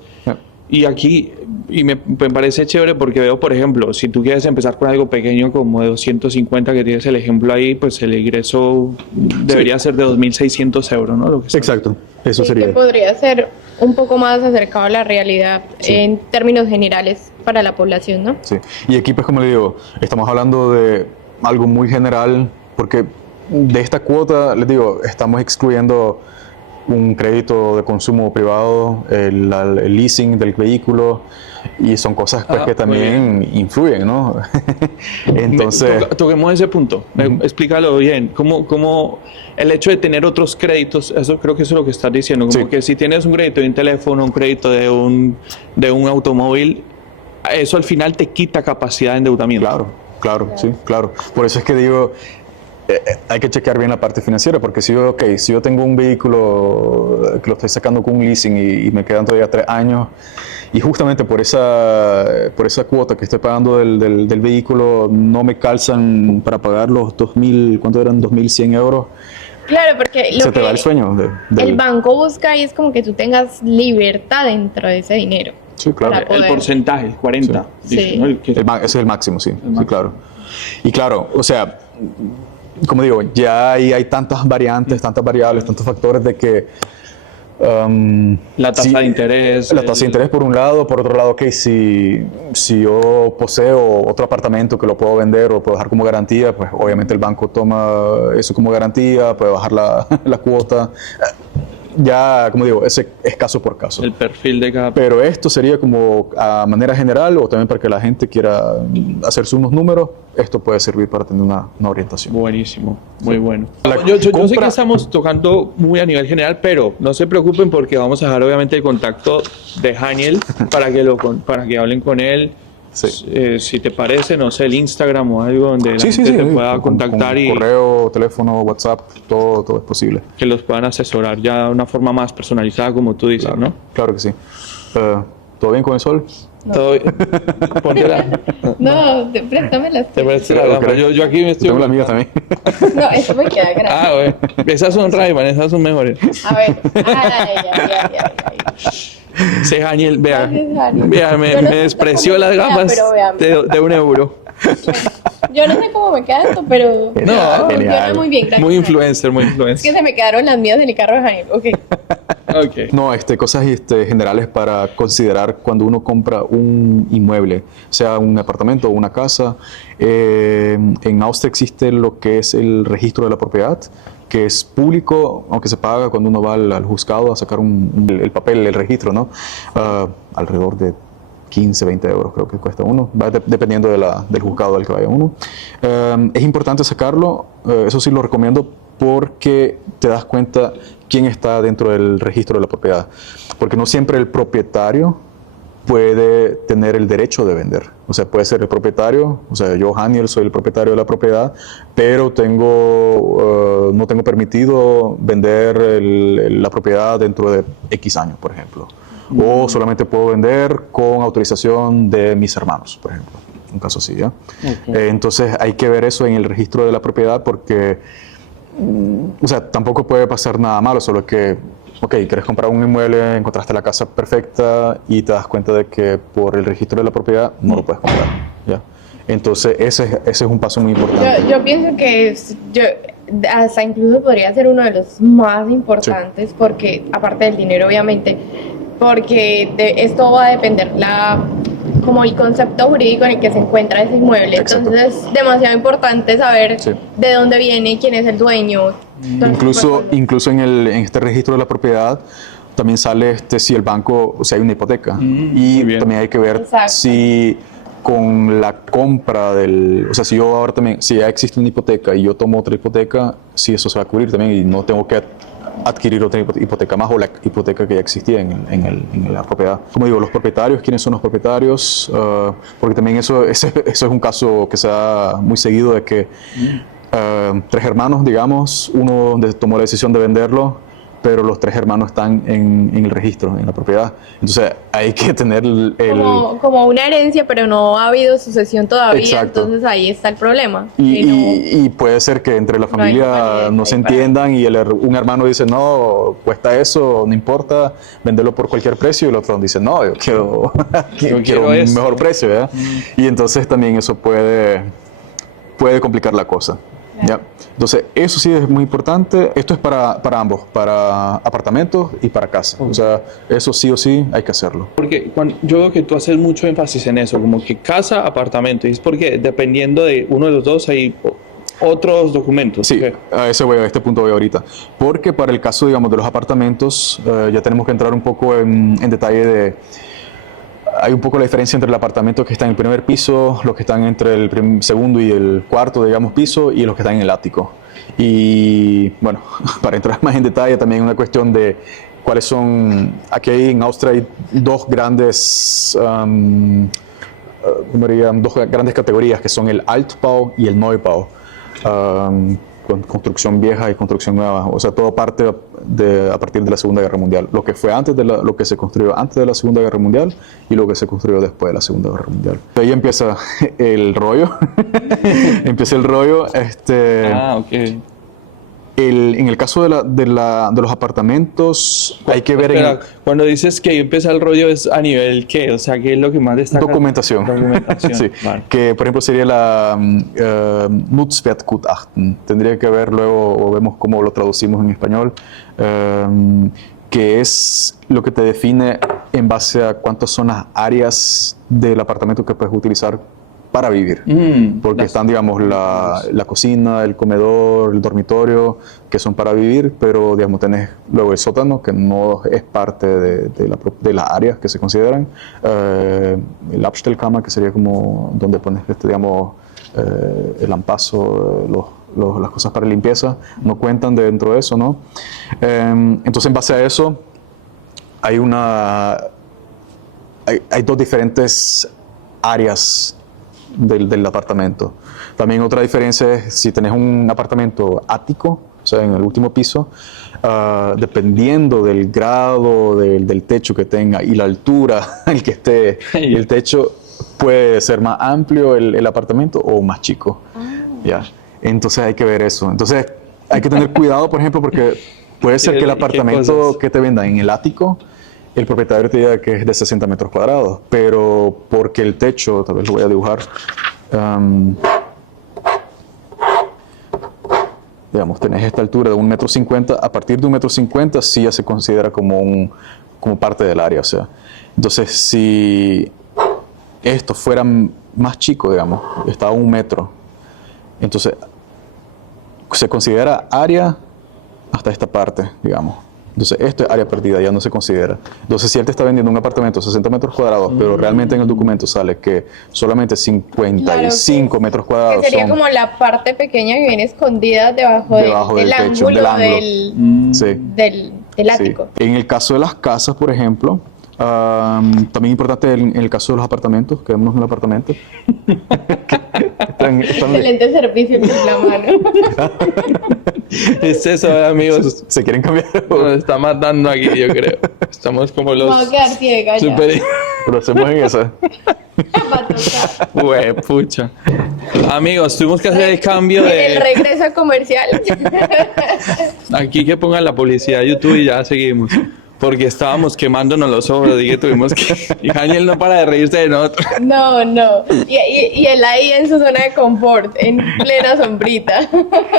Y aquí, me parece chévere porque veo, por ejemplo, si tú quieres empezar con algo pequeño como de 250, que tienes el ejemplo ahí, pues el ingreso debería ser de 2.600 euros, ¿no? Lo que Exacto, eso Sí, sería. que podría ser un poco más acercado a la realidad en términos generales para la población, ¿no? Sí. Y aquí, pues, como le digo, estamos hablando de algo muy general, porque de esta cuota, les digo, estamos excluyendo un crédito de consumo privado, el leasing del vehículo, y son cosas pues, que muy también influyen, ¿no? Entonces, Toquemos ese punto. Explícalo bien. ¿Cómo el hecho de tener otros créditos, eso creo que eso es lo que estás diciendo, como Sí. que si tienes un crédito de un teléfono, un crédito de un automóvil, eso al final te quita capacidad de endeudamiento. claro, sí, claro. Por eso es que digo, hay que chequear bien la parte financiera, porque si yo tengo un vehículo que lo estoy sacando con un leasing y me quedan todavía 3 años, y justamente por esa cuota que estoy pagando del vehículo no me calzan para pagar los 2.000, ¿cuánto eran? 2.100 euros. Claro, porque lo Se te que va el sueño. el banco busca y es como que tú tengas libertad dentro de ese dinero. Sí, claro. Para El poder. porcentaje, 40. Sí. dice, ¿no? Ese es el máximo, sí, sí, claro. Y claro, o sea, como digo, ya hay tantas variantes, tantas variables, tantos factores de que... La tasa de interés. La tasa de interés por un lado, por otro lado, si yo poseo otro apartamento que lo puedo vender o puedo dejar como garantía, pues obviamente el banco toma eso como garantía, puede bajar la cuota. Ya, como digo, ese es caso por caso. El perfil de cada... Pero esto sería como a manera general o también para que la gente quiera hacerse unos números, esto puede servir para tener una orientación. Buenísimo, muy bueno. La Yo sé compra- que estamos tocando muy a nivel general, pero no se preocupen porque vamos a dejar obviamente el contacto de Haniel para que hablen con él. Sí. Si te parece, no sé, el Instagram o algo donde la Sí, gente te sí, pueda con contactar y correo, teléfono, WhatsApp, todo es posible. que los puedan asesorar ya de una forma más personalizada, como tú dices, ¿no? Claro que sí. ¿Todo bien con el sol? Todo... Póntela. No, préstame las Te parece la Ok. gama. Yo aquí me estoy... Tengo la amiga también. No, eso me queda grande. Ah, bueno. Esas son Ray-Ban, esas son mejores. A ver. Ay. Sí, Daniel, vea, Gracias, Dani. vea, Yo no me sé despreció cómo las me queda, gafas pero véame. de €1. Yo no sé cómo me queda esto, pero No, funciona genial. muy bien, gracias. Muy Dani. influencer, muy Es que influencer. se me quedaron las mías en el carro de Jaime. Ok. Ok. No, cosas generales para considerar cuando uno compra un inmueble, sea un apartamento o una casa. En Austria existe lo que es el registro de la propiedad, que es público, aunque se paga cuando uno va al juzgado a sacar el papel, el registro, ¿no? Alrededor de 15, 20 euros creo que cuesta uno, va dependiendo del juzgado al que vaya uno. Es importante sacarlo, eso sí lo recomiendo porque te das cuenta quién está dentro del registro de la propiedad, porque no siempre el propietario puede tener el derecho de vender. O sea, puede ser el propietario, o sea, yo, Haniel, soy el propietario de la propiedad, pero no tengo permitido vender la propiedad dentro de X años, por ejemplo. O solamente puedo vender con autorización de mis hermanos, por ejemplo. Un caso así, ¿ya? Entonces hay que ver eso en el registro de la propiedad porque, o sea, tampoco puede pasar nada malo, solo que, ok, quieres comprar un inmueble, encontraste la casa perfecta y te das cuenta de que por el registro de la propiedad no lo puedes comprar, ¿ya? Entonces ese es un paso muy importante. Yo pienso que hasta incluso podría ser uno de los más importantes porque, aparte del dinero obviamente, porque esto va a depender como el concepto jurídico en el que se encuentra ese inmueble. Exacto. Entonces es demasiado importante saber Sí. de dónde viene, quién es el dueño. Incluso en este registro de la propiedad también sale si el banco, o sea, hay una hipoteca. muy Y bien. también hay que ver Exacto. si con la compra o sea, si yo ahora también, si ya existe una hipoteca y yo tomo otra hipoteca, si eso se va a cubrir también y no tengo que adquirir otra hipoteca más o la hipoteca que ya existía en la propiedad. Como digo, los propietarios, ¿quiénes son los propietarios? Porque también eso es un caso que se da muy seguido de que 3 hermanos, digamos, uno tomó la decisión de venderlo pero los 3 hermanos están en el registro, en la propiedad. Entonces hay que tener como una herencia, pero no ha habido sucesión todavía, Exacto. entonces ahí está el problema. Y puede ser que entre la No hay familia validez no se ahí para- entiendan y un hermano dice, no, cuesta eso, no importa, venderlo por cualquier precio, y el otro dice, no, yo quiero, quiero un esto. mejor precio, ¿verdad? Y entonces también eso puede complicar la cosa. ¿Ya? Entonces, eso sí es muy importante. Esto es para ambos, para apartamentos y para casa. O sea, eso sí o sí hay que hacerlo. Porque yo veo que tú haces mucho énfasis en eso, como que casa, apartamento. Y es porque dependiendo de uno de los dos hay otros documentos. Sí, ¿Ok? a este punto voy ahorita. Porque para el caso, digamos, de los apartamentos, ya tenemos que entrar un poco en detalle de... Hay un poco la diferencia entre el apartamento que está en el primer piso, los que están entre el segundo y el cuarto, digamos, piso, y los que están en el ático. Y bueno, para entrar más en detalle, también una cuestión de cuáles son... Aquí en Austria hay dos grandes... dos grandes categorías, que son el Altbau y el Neubau. Con construcción vieja y construcción nueva, o sea, todo parte a partir de la Segunda Guerra Mundial. Lo que fue antes de lo que se construyó antes de la Segunda Guerra Mundial y lo que se construyó después de la Segunda Guerra Mundial. Ahí empieza el rollo. Empieza el rollo. Ok. En el caso de los apartamentos, hay que ver Espera, cuando dices que ahí empieza el rollo, ¿es a nivel qué? O sea, ¿qué es lo que más destaca? documentación. Documentación. Sí. Vale. Que por ejemplo sería la Nutzwertgutachten. Tendría que ver luego, o vemos cómo lo traducimos en español, que es lo que te define en base a cuántas son las áreas del apartamento que puedes utilizar para vivir. Porque están, digamos, la cocina, el comedor, el dormitorio, que son para vivir, pero, digamos, tenés luego el sótano, que no es parte de las áreas que se consideran. El Abstellkammer, que sería como donde pones, digamos, el lampazo, las cosas para limpieza, no cuentan dentro de eso, ¿no? Entonces, en base a eso, hay dos diferentes áreas del apartamento. También otra diferencia es si tenés un apartamento ático, o sea, en el último piso, dependiendo del grado del techo que tenga y la altura en que esté el techo, puede ser más amplio el apartamento o más chico. ¿Ya? Entonces hay que ver eso. Entonces hay que tener cuidado, por ejemplo, porque puede ser que el apartamento que te vendan en el ático, el propietario te diga que es de 60 metros cuadrados, pero porque el techo, tal vez lo voy a dibujar, digamos, tenés esta altura de 1,50 m, a partir de 1,50 m sí ya se considera como parte del área, o sea. Entonces, si esto fuera más chico, digamos, está a 1 metro, entonces se considera área hasta esta parte, digamos. Entonces, esto es área perdida, ya no se considera. Entonces, si él te está vendiendo un apartamento de 60 metros cuadrados, pero realmente en el documento sale que solamente 55 metros cuadrados que sería son como la parte pequeña que viene escondida debajo del techo, ángulo del ángulo. Sí. del ático. Sí. En el caso de las casas, por ejemplo, también importante en el caso de los apartamentos, quedémonos en el apartamento. Excelente servicio con la mano. Es eso, amigos. ¿Se quieren cambiar? Nos está matando aquí, yo creo. Estamos como los... Vamos a quedar ciega ya. super... Pero hacemos en esa. Va a tocar. Güey, pucha. Amigos, tuvimos que hacer el cambio El de... regreso comercial. Aquí que pongan la publicidad de YouTube y ya seguimos. Porque estábamos quemándonos los ojos y que tuvimos que... Y Daniel no para de reírse de nosotros. No. Y él ahí en su zona de confort, en plena sombrita.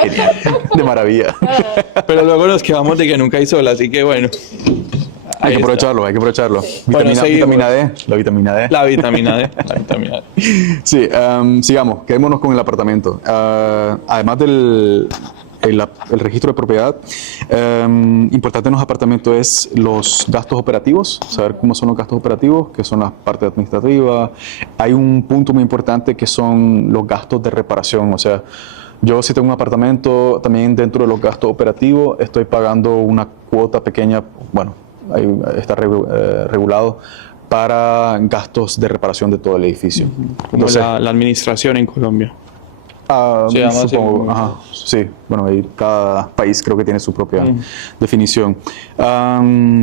Genial. De maravilla. Pero luego nos quedamos de que nunca hay sol, así que bueno. Hay que aprovecharlo, hay que aprovecharlo. Bueno, Vitamina D, la vitamina D. La vitamina D. La vitamina D. Sí, sigamos, quedémonos con el apartamento. Además del el registro de propiedad, importante en los apartamentos es los gastos operativos, saber cómo son los gastos operativos, que son las partes administrativas. Hay un punto muy importante que son los gastos de reparación, o sea, yo si tengo un apartamento, también dentro de los gastos operativos estoy pagando una cuota pequeña, bueno, ahí está regulado, para gastos de reparación de todo el edificio. Como Entonces, la administración en Colombia. Se llama así. supongo, ajá, sí, bueno, ahí cada país creo que tiene su propia definición.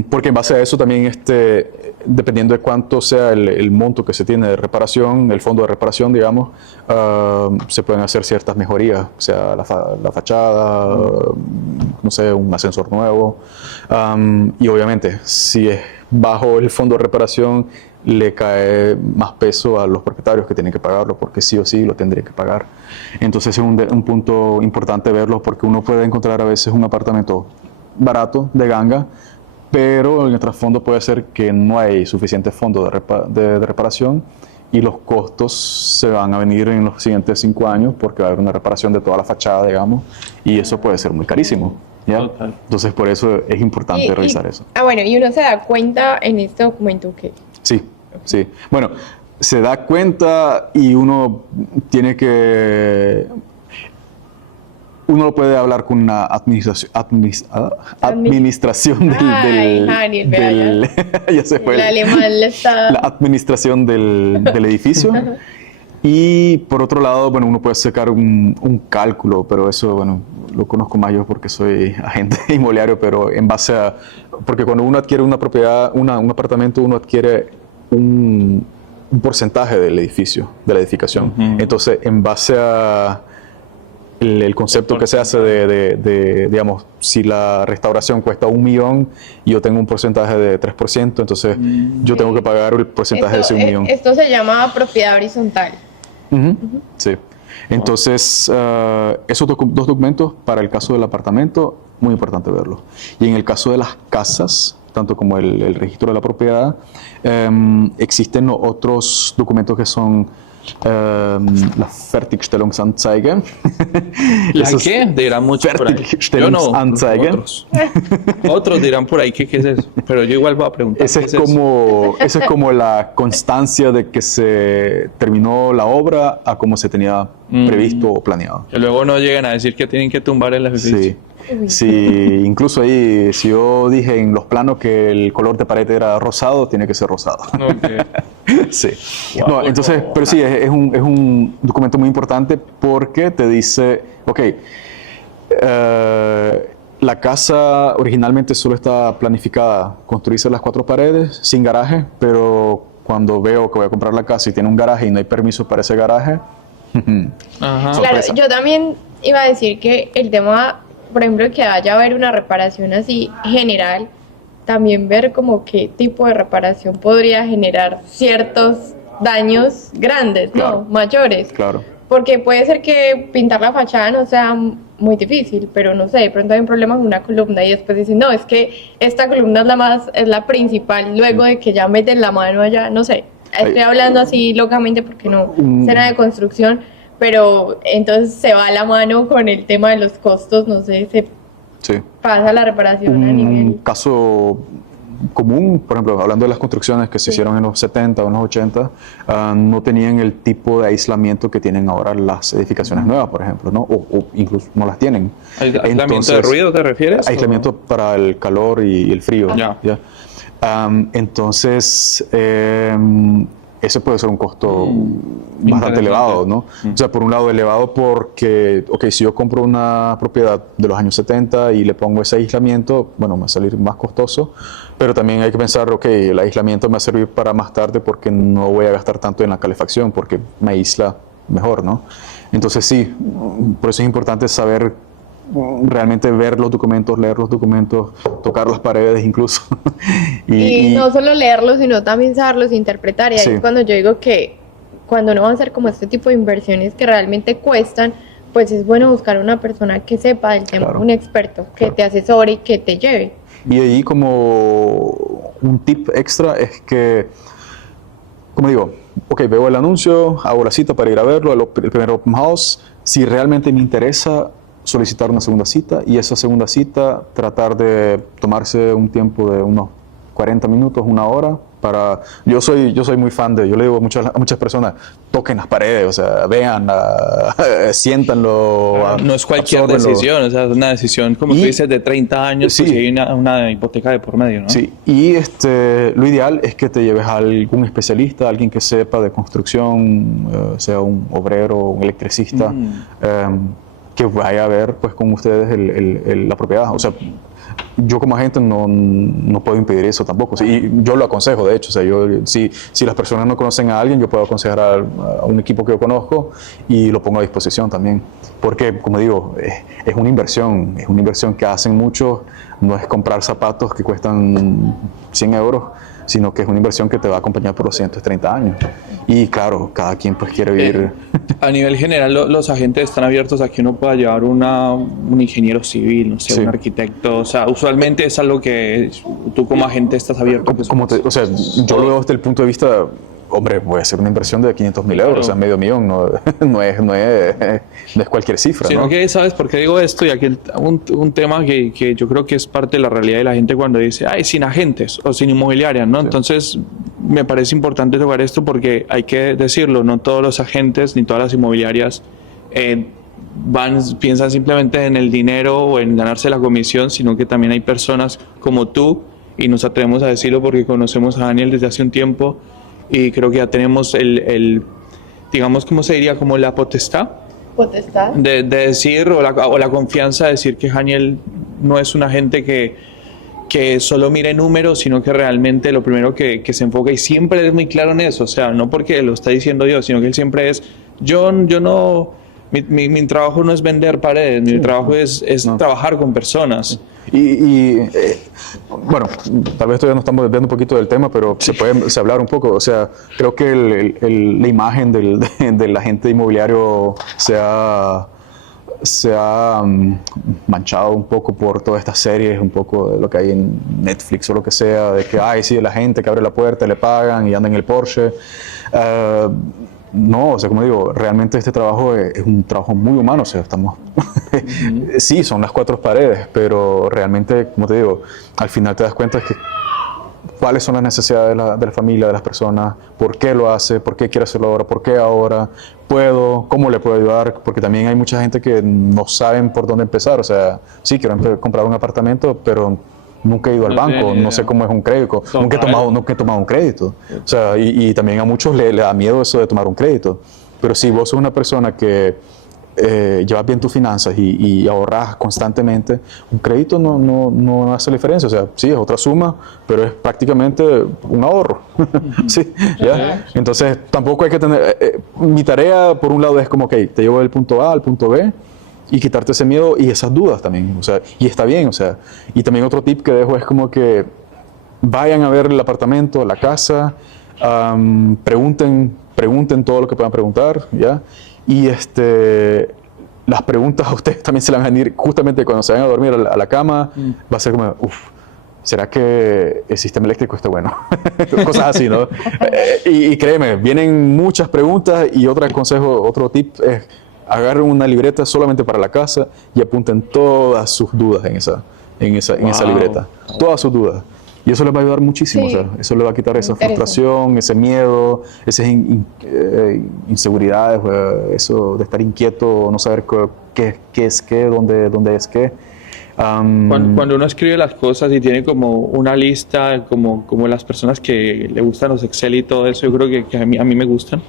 Porque en base a eso también, dependiendo de cuánto sea el monto que se tiene de reparación, el fondo de reparación, digamos, se pueden hacer ciertas mejorías, o sea, la fachada, no sé, un ascensor nuevo. Y obviamente, si es bajo el fondo de reparación, le cae más peso a los propietarios que tienen que pagarlo, porque sí o sí lo tendrían que pagar. Entonces es un punto importante verlo, porque uno puede encontrar a veces un apartamento barato, de ganga, pero en el trasfondo puede ser que no hay suficiente fondo de reparación y los costos se van a venir en los siguientes 5 años porque va a haber una reparación de toda la fachada, digamos, y eso puede ser muy carísimo. ¿Ya? Total. Entonces por eso es importante revisar eso. Bueno, y uno se da cuenta en este documento que... Sí, sí. Bueno, se da cuenta y uno tiene que... Uno lo puede hablar con una administración ya se fue. El alemán le está... La administración del edificio. Y por otro lado, bueno, uno puede sacar un cálculo, pero eso, bueno, lo conozco más yo porque soy agente inmobiliario, pero en base a... Porque cuando uno adquiere una propiedad, un apartamento, uno adquiere un porcentaje del edificio, de la edificación. Entonces, en base a el concepto que se hace digamos, si la restauración cuesta 1 millón y yo tengo un porcentaje de 3%, entonces yo tengo que pagar el porcentaje de ese 1 millón. Esto se llama propiedad horizontal. Sí. Entonces, esos dos documentos para el caso del apartamento, muy importante verlos. Y en el caso de las casas, tanto como el registro de la propiedad, existen otros documentos que son la Fertigstellungsanzeige. ¿La qué? Dirán mucho por ahí. Yo no, otros dirán por ahí que qué es eso, pero yo igual voy a preguntar. Ese es como la constancia de que se terminó la obra a como se tenía previsto o planeado. Que luego no llegan a decir que tienen que tumbar el edificio. Sí. Sí, incluso ahí, si yo dije en los planos que el color de pared era rosado, tiene que ser rosado. Okay. Sí. No, entonces, pero sí, es un documento muy importante porque te dice, ok, la casa originalmente solo está planificada construirse las 4 paredes, sin garaje, pero cuando veo que voy a comprar la casa y tiene un garaje y no hay permiso para ese garaje, Ajá. Claro, yo también iba a decir que el tema, por ejemplo, que vaya a haber una reparación así general, también ver como qué tipo de reparación podría generar ciertos daños grandes, Claro. ¿no? Mayores. claro. Porque puede ser que pintar la fachada no sea muy difícil, pero no sé, de pronto hay un problema con una columna y después dicen, no, es que esta columna es la principal, luego de que ya meten la mano allá, no sé. Estoy hablando así locamente porque no sé nada de construcción, pero entonces se va la mano con el tema de los costos, no sé, se Sí. pasa la reparación a Un nivel... caso común, por ejemplo, hablando de las construcciones que se hicieron en los 70 o en los 80, no tenían el tipo de aislamiento que tienen ahora las edificaciones nuevas, por ejemplo, ¿no? O incluso no las tienen. ¿Aislamiento Entonces, de ruido te refieres? Aislamiento para el calor y el frío. Ya. ¿Ya? Entonces, ese puede ser un costo bastante Interesante. elevado, ¿no? O sea, por un lado elevado porque, ok, si yo compro una propiedad de los años 70 y le pongo ese aislamiento, bueno, me va a salir más costoso, pero también hay que pensar, ok, el aislamiento me va a servir para más tarde porque no voy a gastar tanto en la calefacción porque me aísla mejor, ¿no? Entonces sí, por eso es importante saber realmente ver los documentos, leer los documentos, tocar las paredes incluso. Y no solo leerlos, sino también saberlos interpretar. Y ahí Sí. es cuando yo digo que cuando uno va a hacer como este tipo de inversiones que realmente cuestan, pues es bueno buscar una persona que sepa del tema, Claro. un experto, que Claro. te asesore y que te lleve. Y ahí como un tip extra es que, como digo, ok, veo el anuncio, hago la cita para ir a verlo, el primer open house, si realmente me interesa, solicitar una segunda cita y esa segunda cita tratar de tomarse un tiempo de unos 40 minutos, una hora. Yo soy muy fan yo le digo a muchas personas, toquen las paredes, o sea, vean, siéntanlo. No es cualquier absórbenlo. decisión, o sea, es una decisión, como tú dices, de 30 años, Sí. pues si hay una hipoteca de por medio, ¿no? Sí, y lo ideal es que te lleves a algún especialista, alguien que sepa de construcción, sea un obrero, un electricista, que vaya a ver pues con ustedes la propiedad. O sea, yo como agente no puedo impedir eso tampoco. Y yo lo aconsejo, de hecho. O sea, si las personas no conocen a alguien, yo puedo aconsejar a un equipo que yo conozco y lo pongo a disposición también. Porque, como digo, es una inversión que hacen muchos. No es comprar zapatos que cuestan 100 euros, sino que es una inversión que te va a acompañar por los 130 años. Y claro, cada quien pues quiere vivir... A nivel general, los agentes están abiertos a que uno pueda llevar un ingeniero civil, no sé, Sí. un arquitecto. O sea, usualmente es algo que tú como agente estás abierto. pues, O sea, yo lo veo desde el punto de vista, hombre, voy a hacer una inversión de 500.000 euros, o sea, medio millón, no es cualquier cifra, Sino ¿no? que, ¿sabes por qué digo esto? Y aquí un tema que yo creo que es parte de la realidad de la gente cuando dice, ay, sin agentes o sin inmobiliarias, ¿no? Sí. Entonces, me parece importante tocar esto porque hay que decirlo, no todos los agentes ni todas las inmobiliarias piensan simplemente en el dinero o en ganarse la comisión, sino que también hay personas como tú, y nos atrevemos a decirlo porque conocemos a Daniel desde hace un tiempo y creo que ya tenemos digamos, ¿cómo se diría? Como la potestad Potestad. de decir, o la confianza de decir que Daniel no es un agente que solo mire números, sino que realmente lo primero que se enfoca, y siempre es muy claro en eso, o sea, no porque lo está diciendo yo, sino que él siempre es, yo no, mi trabajo no es vender paredes, mi trabajo es trabajar con personas. Bueno, tal vez todavía nos estamos desviando un poquito del tema, pero se puede hablar un poco. O sea, creo que la imagen del agente inmobiliario se ha manchado un poco por todas estas series, un poco de lo que hay en Netflix o lo que sea, de que, ay, sí, la gente que abre la puerta, le pagan y anda en el Porsche. No, o sea, como digo, realmente este trabajo es un trabajo muy humano, o sea, estamos... Sí, son las 4 paredes, pero realmente, como te digo, al final te das cuenta que cuáles son las necesidades de la familia, de las personas, por qué lo hace, por qué quiere hacerlo ahora, por qué ahora, cómo le puedo ayudar, porque también hay mucha gente que no saben por dónde empezar. O sea, sí, quiero comprar un apartamento, pero nunca he ido al banco, no sé cómo es un crédito, nunca he tomado un crédito. O sea, y también a muchos le da miedo eso de tomar un crédito. Pero si vos sos una persona que llevas bien tus finanzas y ahorras constantemente, un crédito no hace la diferencia. O sea, sí, es otra suma, pero es prácticamente un ahorro. Sí, ¿ya? Entonces, tampoco hay que tener... mi tarea, por un lado, es como, ok, te llevo del punto A al punto B, y quitarte ese miedo y esas dudas también, o sea, y está bien, o sea. Y también otro tip que dejo es como que vayan a ver el apartamento, la casa, pregunten todo lo que puedan preguntar, ¿ya? Y las preguntas a ustedes también se las van a venir justamente cuando se vayan a dormir a la cama, va a ser como, ¿será que el sistema eléctrico está bueno? Cosas así, ¿no? Y créeme, vienen muchas preguntas, y otro tip es, agarren una libreta solamente para la casa y apunten todas sus dudas en esa libreta. Todas sus dudas. Y eso les va a ayudar muchísimo. Sí. O sea, eso les va a quitar esa frustración, ese miedo, esas inseguridades, eso de estar inquieto, no saber qué es qué, dónde es qué. Cuando uno escribe las cosas y tiene como una lista, como las personas que le gustan los Excel y todo eso, yo creo que a mí me gustan.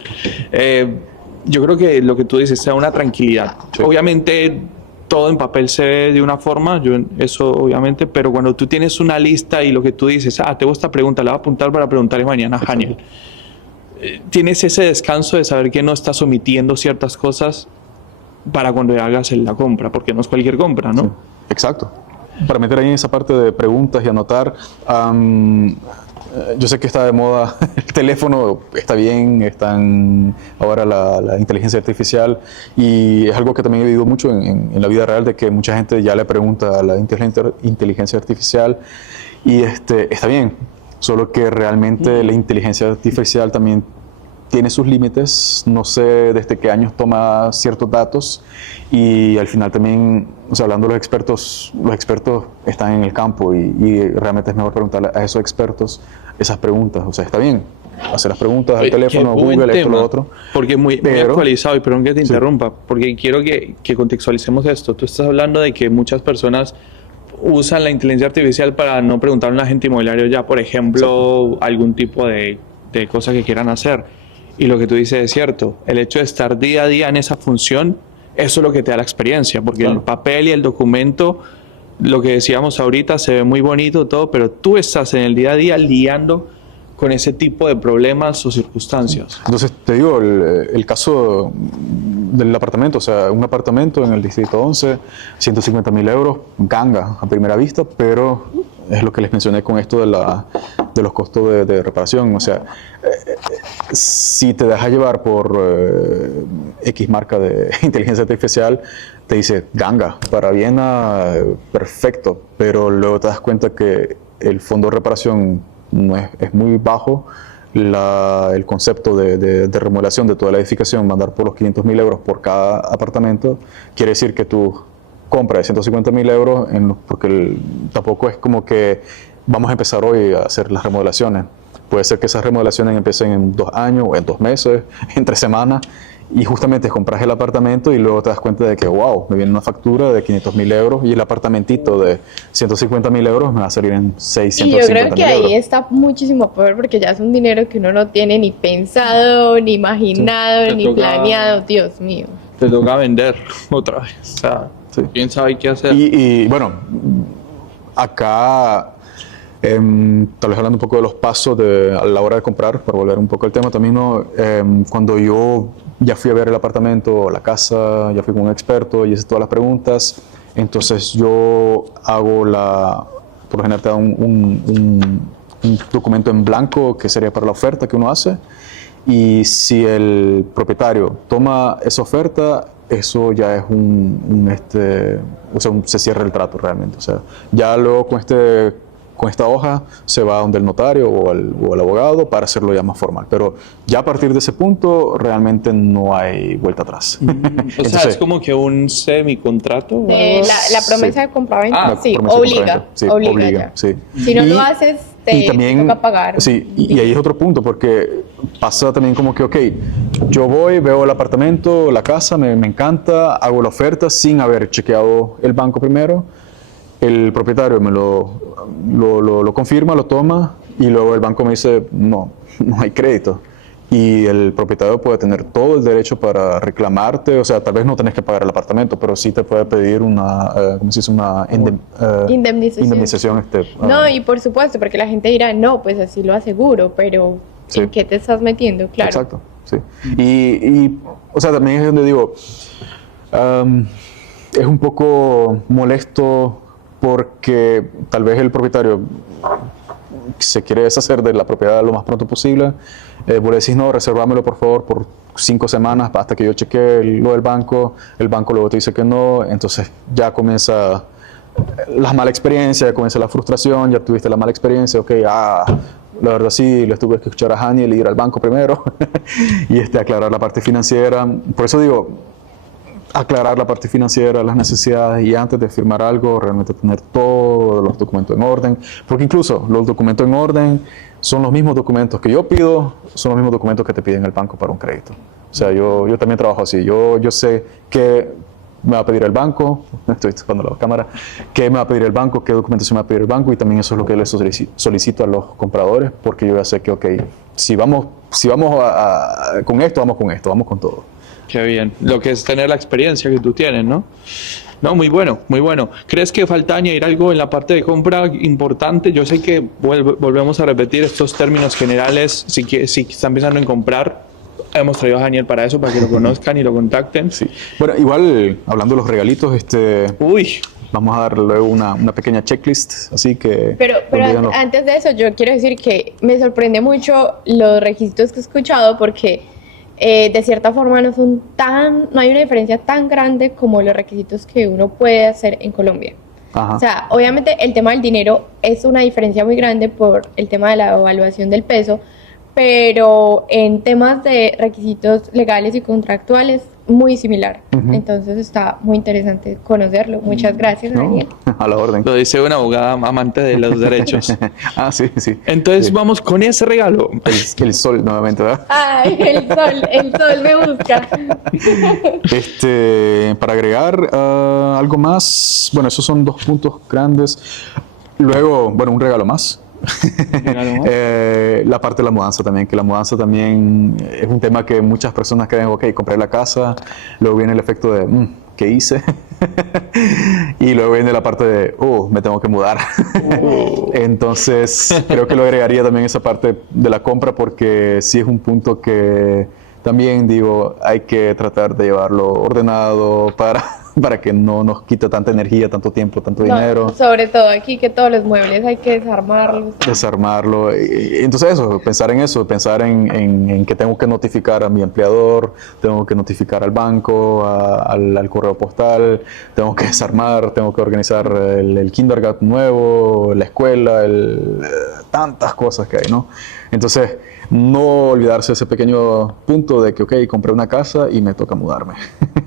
Yo creo que lo que tú dices sea una tranquilidad. Sí. Obviamente todo en papel se ve de una forma, eso obviamente, pero cuando tú tienes una lista y lo que tú dices, tengo esta pregunta, la voy a apuntar para preguntarle mañana a Daniel. Tienes ese descanso de saber que no estás omitiendo ciertas cosas para cuando hagas la compra, porque no es cualquier compra, ¿no? Sí, exacto. Para meter ahí en esa parte de preguntas y anotar, yo sé que está de moda el teléfono, está bien, están ahora la inteligencia artificial, y es algo que también he vivido mucho en la vida real, de que mucha gente ya le pregunta a la inteligencia artificial, y está bien, solo que realmente la inteligencia artificial también tiene sus límites, no sé desde qué años toma ciertos datos y al final también, o sea, hablando de los expertos están en el campo y realmente es mejor preguntarle a esos expertos esas preguntas, o sea, está bien hacer las preguntas al teléfono, Qué buen Google, esto, tema, lo otro. porque muy Pero- actualizado, y perdón que te interrumpa, porque quiero que contextualicemos esto. Tú estás hablando de que muchas personas usan la inteligencia artificial para no preguntar a un agente inmobiliario ya, por ejemplo, algún tipo de cosa que quieran hacer. Y lo que tú dices es cierto, el hecho de estar día a día en esa función, eso es lo que te da la experiencia, porque Claro. el papel y el documento, lo que decíamos ahorita, se ve muy bonito todo, pero tú estás en el día a día lidiando con ese tipo de problemas o circunstancias. Entonces, te digo, el caso del apartamento, o sea, un apartamento en el Distrito 11, 150.000 euros, ganga a primera vista, pero es lo que les mencioné con esto de los costos de reparación. O sea, si te dejas llevar por X marca de inteligencia artificial, te dice ganga, para Viena, perfecto, pero luego te das cuenta que el fondo de reparación no es muy bajo. El concepto de remodelación de toda la edificación, mandar por los 500.000 euros por cada apartamento, quiere decir que tu compra de 150.000 euros, porque tampoco es como que vamos a empezar hoy a hacer las remodelaciones. Puede ser que esas remodelaciones empiecen en 2 años, o en 2 meses, en 3 semanas, y justamente compras el apartamento y luego te das cuenta de que, wow, me viene una factura de 500.000 euros y el apartamentito de 150.000 euros me va a salir en Y yo creo 650.000 que euros. ahí está muchísimo peor porque ya es un dinero que uno no tiene ni pensado, ni imaginado, Te ni toca- planeado, Dios mío. Te toca vender otra vez. O sea, Sí. quién sabe qué hacer. Y bueno, acá, tal vez hablando un poco de los pasos a la hora de comprar, para volver un poco al tema también, ¿no? Cuando yo ya fui a ver el apartamento, la casa, ya fui con un experto y hice todas las preguntas, entonces yo hago por lo general te da un documento en blanco que sería para la oferta que uno hace, y si el propietario toma esa oferta, eso ya es o sea, se cierra el trato realmente. O sea, ya luego con esta hoja se va donde el notario o el abogado para hacerlo ya más formal. Pero ya a partir de ese punto realmente no hay vuelta atrás. O sea, Entonces, es como que un semicontrato. ¿o algo? La promesa Sí. de compraventa, Ah, sí, promesa de obliga, compraventa. Sí, obliga ya. sí. Si no Y- lo haces, y te también, toca pagar. Sí, y ahí es otro punto, porque pasa también como que, ok, yo voy, veo el apartamento, la casa, me encanta, hago la oferta sin haber chequeado el banco primero, el propietario me lo confirma, lo toma, y luego el banco me dice, no hay crédito. Y el propietario puede tener todo el derecho para reclamarte, o sea, tal vez no tenés que pagar el apartamento, pero sí te puede pedir ¿cómo se dice? Indemnización. Indemnización. No, y por supuesto, porque la gente dirá, no, pues así lo aseguro, pero Sí. ¿en qué te estás metiendo? Claro. Exacto, sí. O sea, también es donde digo, es un poco molesto porque tal vez el propietario se quiere deshacer de la propiedad lo más pronto posible. Vos le decís, no, reservámelo por favor por 5 semanas hasta que yo chequee lo del banco. El banco luego te dice que no, entonces ya comienza la mala experiencia, comienza la frustración, ya tuviste la mala experiencia, ok, la verdad sí, les tuve que escuchar a Haniel y ir al banco primero y aclarar la parte financiera. Por eso digo, aclarar la parte financiera, las necesidades, y antes de firmar algo, realmente tener todos los documentos en orden, porque incluso los documentos en orden son los mismos documentos que yo pido, son los mismos documentos que te piden el banco para un crédito. O sea, yo también trabajo así, yo sé que me va a pedir el banco, estoy tocando la cámara, qué me va a pedir el banco, qué documentación me va a pedir el banco, y también eso es lo que les solicito a los compradores, porque yo ya sé que, ok, si vamos con esto, vamos con todo. Qué bien. Lo que es tener la experiencia que tú tienes, ¿no? No, muy bueno, muy bueno. ¿Crees que falta añadir algo en la parte de compra importante? Yo sé que volvemos a repetir estos términos generales. Si están pensando en comprar, hemos traído a Daniel para eso, para que lo conozcan y lo contacten. Sí. Bueno, igual, hablando de los regalitos, Uy, vamos a dar luego una pequeña checklist, así que... Pero olvídenlo. antes de eso, yo quiero decir que me sorprende mucho los requisitos que he escuchado porque de cierta forma no hay una diferencia tan grande como los requisitos que uno puede hacer en Colombia. Ajá. O sea, obviamente el tema del dinero es una diferencia muy grande por el tema de la evaluación del peso, pero en temas de requisitos legales y contractuales, muy similar. Ujú. Entonces está muy interesante conocerlo. Muchas gracias, ¿No? Daniel. A la orden. Lo dice una abogada amante de los derechos. Ah, sí, sí. Entonces Sí. vamos con ese regalo. El sol nuevamente, ¿verdad? Ay, el sol me busca. Para agregar algo más, bueno, esos son 2 puntos grandes. Luego, bueno, un regalo más. Regalo más. La parte de la mudanza también, que la mudanza también es un tema que muchas personas creen, ok, compré la casa, luego viene el efecto de, ¿qué hice? Y luego viene la parte de, me tengo que mudar. Entonces, creo que lo agregaría también esa parte de la compra porque sí es un punto que también digo, hay que tratar de llevarlo ordenado para que no nos quite tanta energía, tanto tiempo, tanto No, dinero. sobre todo aquí que todos los muebles hay que desarmarlos. Desarmarlo. Entonces eso, pensar en que tengo que notificar a mi empleador, tengo que notificar al banco, al correo postal, tengo que desarmar, tengo que organizar el kindergarten nuevo, la escuela, tantas cosas que hay, ¿no? Entonces, no olvidarse ese pequeño punto de que, ok, compré una casa y me toca mudarme.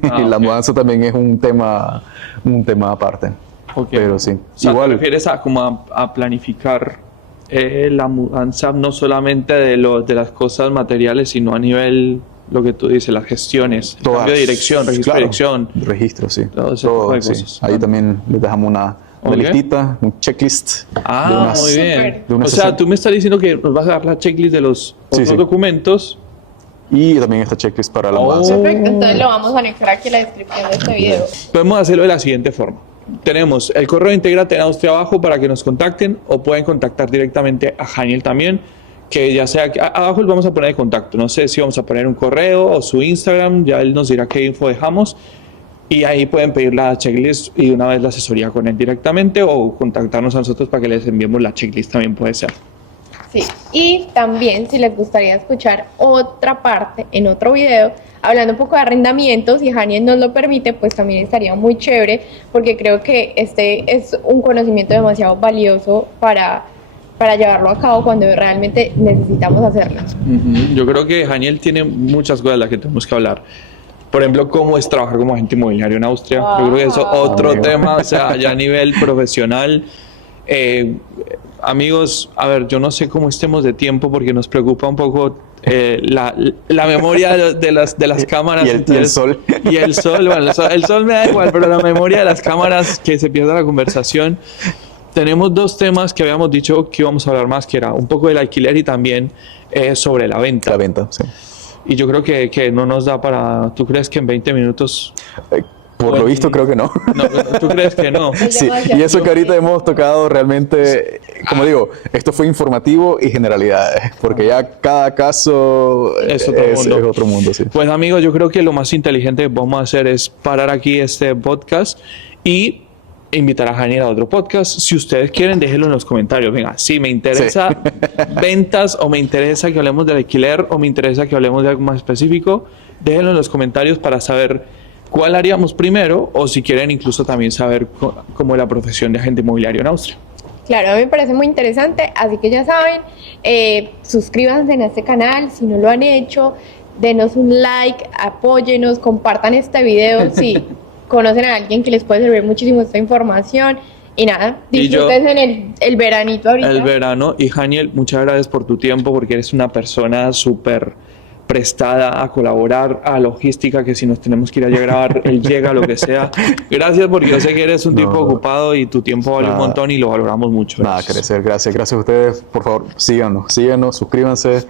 Y la Ok. mudanza también es un tema aparte. Ok. Pero sí, O sea, igual. ¿te refieres a como a planificar la mudanza no solamente de las cosas materiales, sino a nivel, lo que tú dices, las gestiones, el cambio de dirección, registro de claro, dirección, registro, sí. todo ese tipo de Sí. cosas. Ahí también les dejamos una Ok. listita, un checklist. de Ah, unas- muy bien. Súper. de unas O sea, 60. tú me estás diciendo que nos vas a dar la checklist de los Sí, otros sí. documentos. Y también esta checklist para la Oh. mudanza. Perfecto, entonces lo vamos a anexar aquí en la descripción de este video. Podemos hacerlo de la siguiente forma. Tenemos el correo de Intégrate en Austria abajo para que nos contacten o pueden contactar directamente a Haniel también, que ya sea, abajo les vamos a poner el contacto. No sé si vamos a poner un correo o su Instagram, ya él nos dirá qué info dejamos. Y ahí pueden pedir la checklist y una vez la asesoría con él directamente o contactarnos a nosotros para que les enviemos la checklist también puede ser. Sí, y también si les gustaría escuchar otra parte en otro video, hablando un poco de arrendamientos, si Haniel nos lo permite, pues también estaría muy chévere, porque creo que este es un conocimiento demasiado valioso para llevarlo a cabo cuando realmente necesitamos hacerlo. Yo creo que Haniel tiene muchas cosas de las que tenemos que hablar. Por ejemplo, cómo es trabajar como agente inmobiliario en Austria. Yo creo que eso es otro Amigo. tema, o sea, ya a nivel profesional. Amigos, a ver, yo no sé cómo estemos de tiempo porque nos preocupa un poco la memoria de las cámaras. Y el entonces- sol. Y el sol, bueno, el sol me da igual, pero la memoria de las cámaras, que se pierda la conversación. Tenemos 2 temas que habíamos dicho que íbamos a hablar más, que era un poco del alquiler y también sobre la venta. La venta, sí. Y yo creo que no nos da para... ¿Tú crees que en 20 minutos? Por Bueno. lo visto, creo que no. No, ¿tú crees que no? Es Sí, demasiado. y eso que ahorita hemos tocado realmente, como digo, esto fue informativo y generalidades, porque ya cada caso Es otro mundo. es otro mundo, sí. Pues amigos, yo creo que lo más inteligente que vamos a hacer es parar aquí este podcast y invitar a Haniel a otro podcast. Si ustedes quieren, déjenlo en los comentarios. Venga, si me interesa ventas o me interesa que hablemos del alquiler o me interesa que hablemos de algo más específico, déjenlo en los comentarios para saber cuál haríamos primero o si quieren incluso también saber cómo es la profesión de agente inmobiliario en Austria. Claro, a mí me parece muy interesante, así que ya saben, suscríbanse en este canal si no lo han hecho, denos un like, apóyenos, compartan este video si conocen a alguien que les puede servir muchísimo esta información y nada, Y yo- disfruten en el veranito ahorita. El verano. Y Haniel, muchas gracias por tu tiempo porque eres una persona súper prestada a colaborar, a logística, que si nos tenemos que ir allá a grabar, él llega, lo que sea. Gracias porque yo sé que eres un No. tipo ocupado y tu tiempo vale un Nada. montón y lo valoramos mucho. Nada, Gracias. crecer, gracias a ustedes. Por favor, síganos, suscríbanse.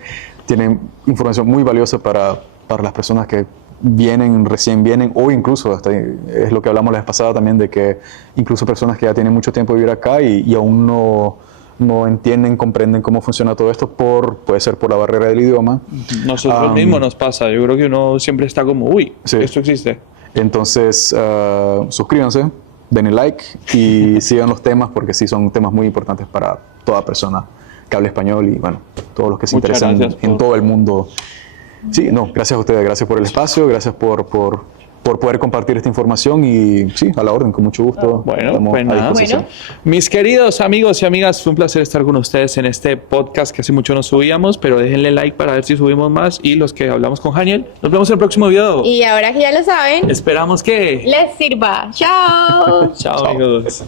Tienen información muy valiosa para las personas que recién vienen, o incluso, hasta es lo que hablamos la vez pasada también, de que incluso personas que ya tienen mucho tiempo de vivir acá y aún no entienden, comprenden cómo funciona todo esto, puede ser por la barrera del idioma. Nosotros mismos nos pasa. Yo creo que uno siempre está como, uy, Sí. esto existe. Entonces, suscríbanse, denle like y sigan los temas porque sí son temas muy importantes para toda persona que hable español y bueno, todos los que se Muchas interesan gracias en por- todo el mundo. Sí, no, gracias a ustedes, gracias por el espacio, gracias por por poder compartir esta información y sí, a la orden, con mucho gusto. Bueno, Estamos pues a nada. disposición. Mis queridos amigos y amigas, fue un placer estar con ustedes en este podcast que hace mucho no subíamos, pero déjenle like para ver si subimos más y los que hablamos con Haniel. Nos vemos en el próximo video. Y ahora que ya lo saben, Esperamos que... les sirva. ¡Chao! Chao amigos.